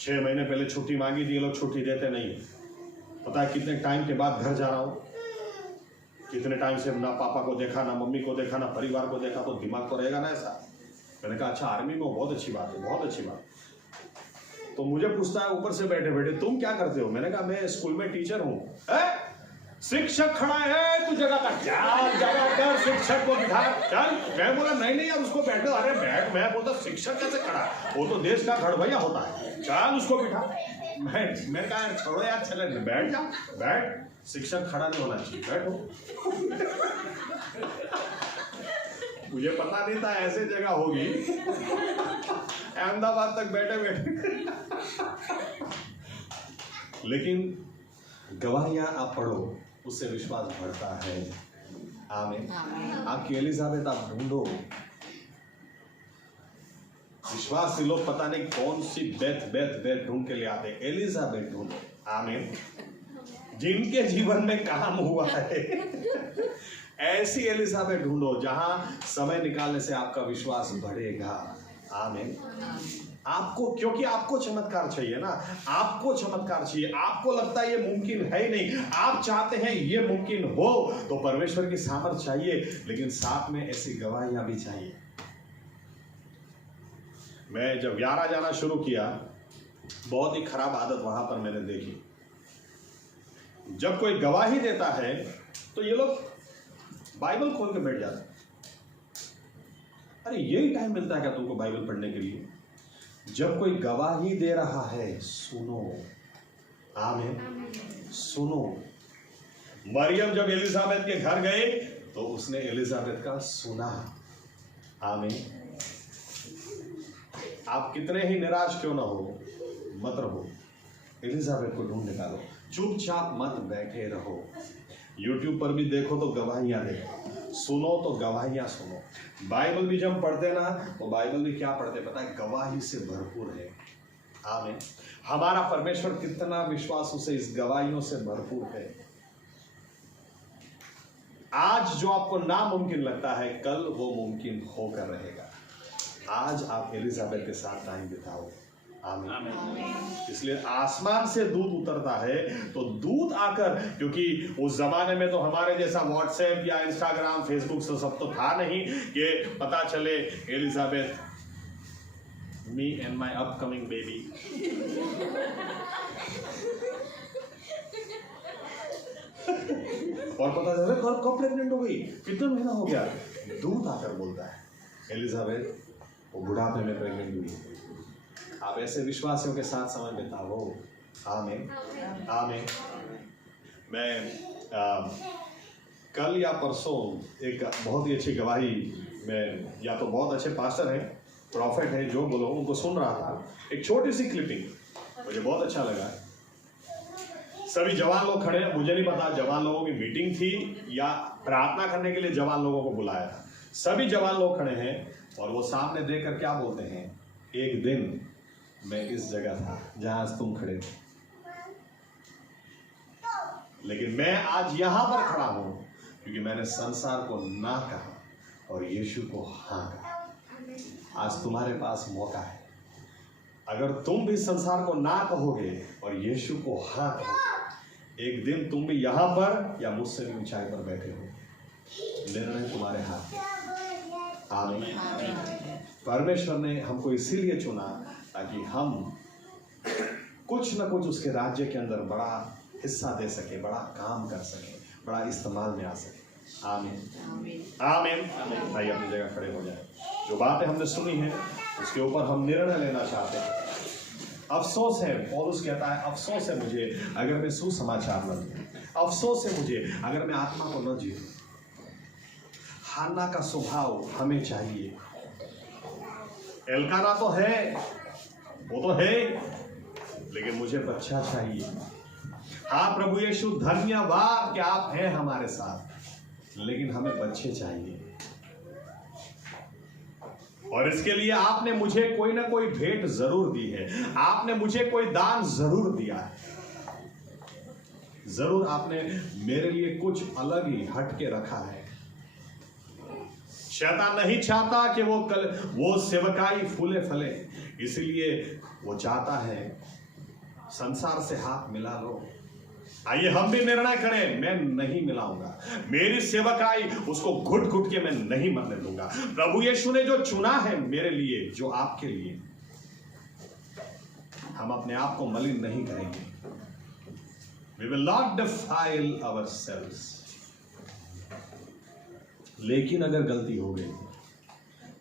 6 महीने पहले छुट्टी मांगी थी, ये लोग छुट्टी देते नहीं। पता है कितने टाइम के बाद घर जा रहा हूं, कितने टाइम से ना पापा को देखा, ना मम्मी को देखा, ना परिवार को देखा, तो दिमाग तो रहेगा ना ऐसा। मैंने कहा अच्छा आर्मी में हो, बहुत अच्छी बात है, बहुत अच्छी बात। तो मुझे पूछता है ऊपर से बैठे बैठे तुम क्या करते हो? मैंने कहा मैं स्कूल में टीचर हूँ। शिक्षक खड़ा है, तू जगह कर, जगह कर, शिक्षक को बिठा, चल। मैं बोला नहीं यार उसको बैठो, अरे बैठ। मैं बोलता शिक्षक कैसे खड़ा, वो तो देश का घड़वैया होता है, चल उसको बिठा। मैंने कहा छोड़ो यार, चले बैठ जा, बैठ, शिक्षक खड़ा नहीं होना चाहिए, बैठो। मुझे पता नहीं था ऐसे जगह होगी, अहमदाबाद तक बैठे बैठे। लेकिन गवाहियां आप पढ़ो, उससे विश्वास बढ़ता है। आमीन। आपकी एलिजाबेथ आप ढूंढो, विश्वासी लोग पता नहीं कौन सी बेथ ढूंढ के ले आते, एलिजाबेथ ढूंढो। आमीन। जिनके जीवन में काम हुआ है ऐसी एलिजाबेथ ढूंढो जहां समय निकालने से आपका विश्वास बढ़ेगा। आमीन। आपको, क्योंकि आपको चमत्कार चाहिए ना, आपको चमत्कार चाहिए। आपको लगता है ये मुमकिन है ही नहीं, आप चाहते हैं ये मुमकिन हो, तो परमेश्वर की सामर्थ चाहिए, लेकिन साथ में ऐसी गवाहियां भी चाहिए। मैं जब यारा जाना शुरू किया, बहुत ही खराब आदत वहां पर मैंने देखी। जब कोई गवाही देता है तो ये लोग बाइबल खोल के बैठ जाते हैं। अरे यही टाइम मिलता है क्या तुमको बाइबल पढ़ने के लिए? जब कोई गवाही दे रहा है सुनो। आमीन। सुनो। मरियम जब एलिजाबेथ के घर गए तो उसने एलिजाबेथ का सुना। आमीन। आप कितने ही निराश क्यों ना हो, मत रहो, एलिजाबेथ को ढूंढ निकालो। चुपचाप मत बैठे रहो। YouTube पर भी देखो तो गवाहियां देखो, सुनो तो गवाहियां सुनो। बाइबल भी जब पढ़ते ना, तो बाइबल भी क्या पढ़ते पता है? गवाही से भरपूर है। आमीन। हमारा परमेश्वर कितना विश्वासों से इस गवाहियों से भरपूर है। आज जो आपको नामुमकिन लगता है, कल वो मुमकिन होकर रहेगा। आज आप एलिजाबेथ के साथ टाइम बिताओ। आमीन। इसलिए आसमान से दूत उतरता है तो दूत आकर, क्योंकि उस जमाने में तो हमारे जैसा व्हाट्सएप या इंस्टाग्राम फेसबुक से सब तो था नहीं कि पता चले Elizabeth, me and my upcoming baby. और पता चले कब प्रेग्नेंट हो गई, कितना महीना हो गया। दूत आकर बोलता है एलिजाबेथ वो बुढ़ापे में प्रेग्नेंट हुई। आप ऐसे विश्वासियों के साथ समय बिताओ। आमीन। आमीन। मैं कल या परसों एक बहुत ही अच्छी गवाही, मैं या तो बहुत अच्छे पास्टर हैं, प्रॉफिट है, जो बोलो, उनको सुन रहा था। एक छोटी सी क्लिपिंग मुझे बहुत अच्छा लगा। सभी जवान लोग खड़े हैं, मुझे नहीं पता जवान लोगों की मीटिंग थी या प्रार्थना करने के लिए जवान लोगों को बुलाया था। सभी जवान लोग खड़े हैं और वो सामने देखकर क्या बोलते हैं, एक दिन मैं इस जगह था जहां तुम खड़े थे, लेकिन मैं आज यहां पर खड़ा हूं क्योंकि मैंने संसार को ना कहा और यीशु को हाँ कहा। आज तुम्हारे पास मौका है। अगर तुम भी संसार को ना कहोगे और यीशु को हाँ कहोगे, एक दिन तुम भी यहां पर या मुझसे भी ऊंचाई पर बैठे हो। निर्णय तुम्हारे हाथ में। आमीन। परमेश्वर ने हमको इसीलिए चुना ताकि हम कुछ न कुछ उसके राज्य के अंदर बड़ा हिस्सा दे सके, बड़ा काम कर सके, बड़ा इस्तेमाल में आ सके। आमीन। आमीन। भाई अपनी जगह खड़े हो जाए। जो बातें हमने सुनी हैं उसके ऊपर हम निर्णय लेना चाहते हैं। अफसोस है, पौलुस कहता है, अफसोस है मुझे अगर मैं सुसमाचार न दूं, अफसोस है मुझे अगर मैं आत्मा को न जीऊं। हान्ना का स्वभाव हमें चाहिए। एल्काना तो है, वो तो है, लेकिन मुझे बच्चा चाहिए। हाँ प्रभु यीशु, धन्यवाद कि आप हैं हमारे साथ, लेकिन हमें बच्चे चाहिए। और इसके लिए आपने मुझे कोई ना कोई भेंट जरूर दी है, आपने मुझे कोई दान जरूर दिया है। जरूर आपने मेरे लिए कुछ अलग ही हट के रखा है। शैतान नहीं चाहता कि वो सेवकाई फूले फले, इसलिए वो चाहता है संसार से हाथ मिला लो। आइए हम भी निर्णय करें, मैं नहीं मिलाऊंगा। मेरी सेवकाई उसको घुट घुट के मैं नहीं मरने दूंगा। प्रभु यीशु ने जो चुना है मेरे लिए, जो आपके लिए, हम अपने आप को मलिन नहीं करेंगे। We will not defile ourselves। लेकिन अगर गलती हो गई,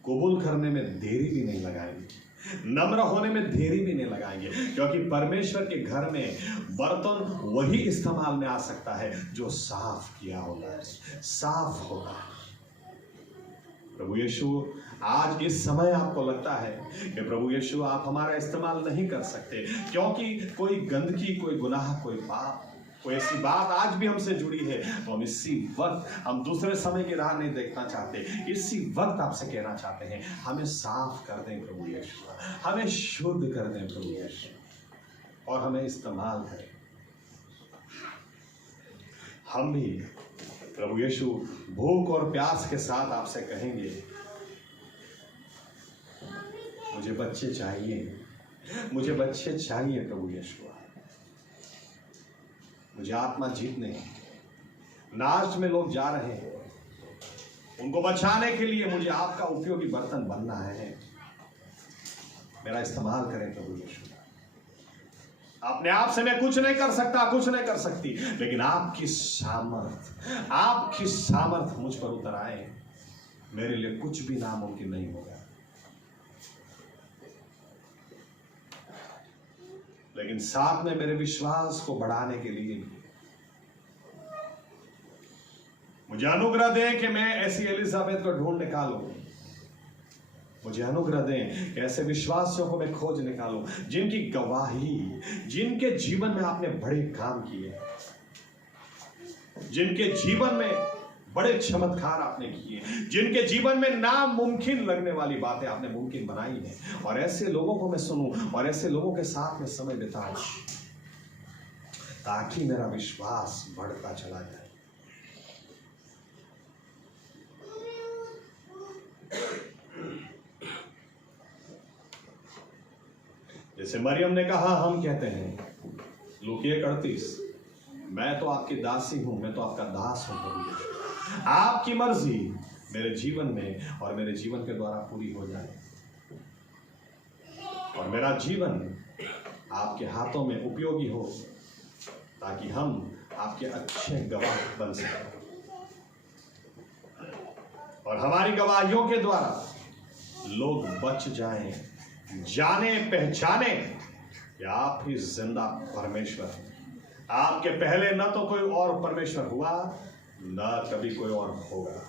कबूल करने में देरी भी नहीं लगाएंगे, नम्र होने में देरी भी नहीं लगाएंगे, क्योंकि परमेश्वर के घर में बर्तन वही इस्तेमाल में आ सकता है जो साफ किया होता है, साफ होता है। प्रभु यीशु, आज इस समय आपको लगता है कि प्रभु यीशु आप हमारा इस्तेमाल नहीं कर सकते, क्योंकि कोई गंदगी, कोई गुनाह, कोई पाप, कोई ऐसी बात आज भी हमसे जुड़ी है तो हम इसी वक्त, हम दूसरे समय की राह नहीं देखना चाहते, इसी वक्त आपसे कहना चाहते हैं, हमें साफ कर दें प्रभु यीशु, हमें शुद्ध कर दें प्रभु यीशु, और हमें इस्तेमाल करें। हम भी प्रभु यीशु भूख और प्यास के साथ आपसे कहेंगे, मुझे बच्चे चाहिए, मुझे बच्चे चाहिए प्रभु यीशु, मुझे आत्मा जीतने हैं। नाश में लोग जा रहे हैं, उनको बचाने के लिए मुझे आपका उपयोगी बर्तन बनना है। मेरा इस्तेमाल करें प्रभु यीशु। अपने आप से मैं कुछ नहीं कर सकता, कुछ नहीं कर सकती, लेकिन आपकी सामर्थ मुझ पर उतर आए, मेरे लिए कुछ भी नामुमकिन नहीं होगा। लेकिन साथ में मेरे विश्वास को बढ़ाने के लिए भी मुझे अनुग्रह दें कि मैं ऐसी एलिजाबेथ को ढूंढ निकालूं। मुझे अनुग्रह दें कि ऐसे विश्वासियों को मैं खोज निकालूं जिनकी गवाही, जिनके जीवन में आपने बड़े काम किए, जिनके जीवन में बड़े चमत्कार आपने किए, जिनके जीवन में नामुमकिन लगने वाली बातें आपने मुमकिन बनाई हैं। और ऐसे लोगों को मैं सुनूं और ऐसे लोगों के साथ में समय बिताऊं ताकि मेरा विश्वास बढ़ता चला जाए। जैसे मरियम ने कहा, हम कहते हैं लूका 1:38, मैं तो आपकी दासी हूं, मैं तो आपका दास हूं प्रभु यीशु, आपकी मर्जी मेरे जीवन में और मेरे जीवन के द्वारा पूरी हो जाए, और मेरा जीवन आपके हाथों में उपयोगी हो ताकि हम आपके अच्छे गवाह बन सकें, और हमारी गवाहियों के द्वारा लोग बच जाएं, जाने पहचाने कि आप ही जिंदा परमेश्वर हैं। आपके पहले न तो कोई और परमेश्वर हुआ, न कभी कोई और होगा।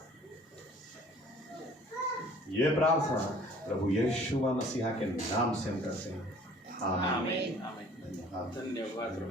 ये प्रार्थना प्रभु यीशु मसीह के नाम से हम करते हैं। आमीन। धन्यवाद।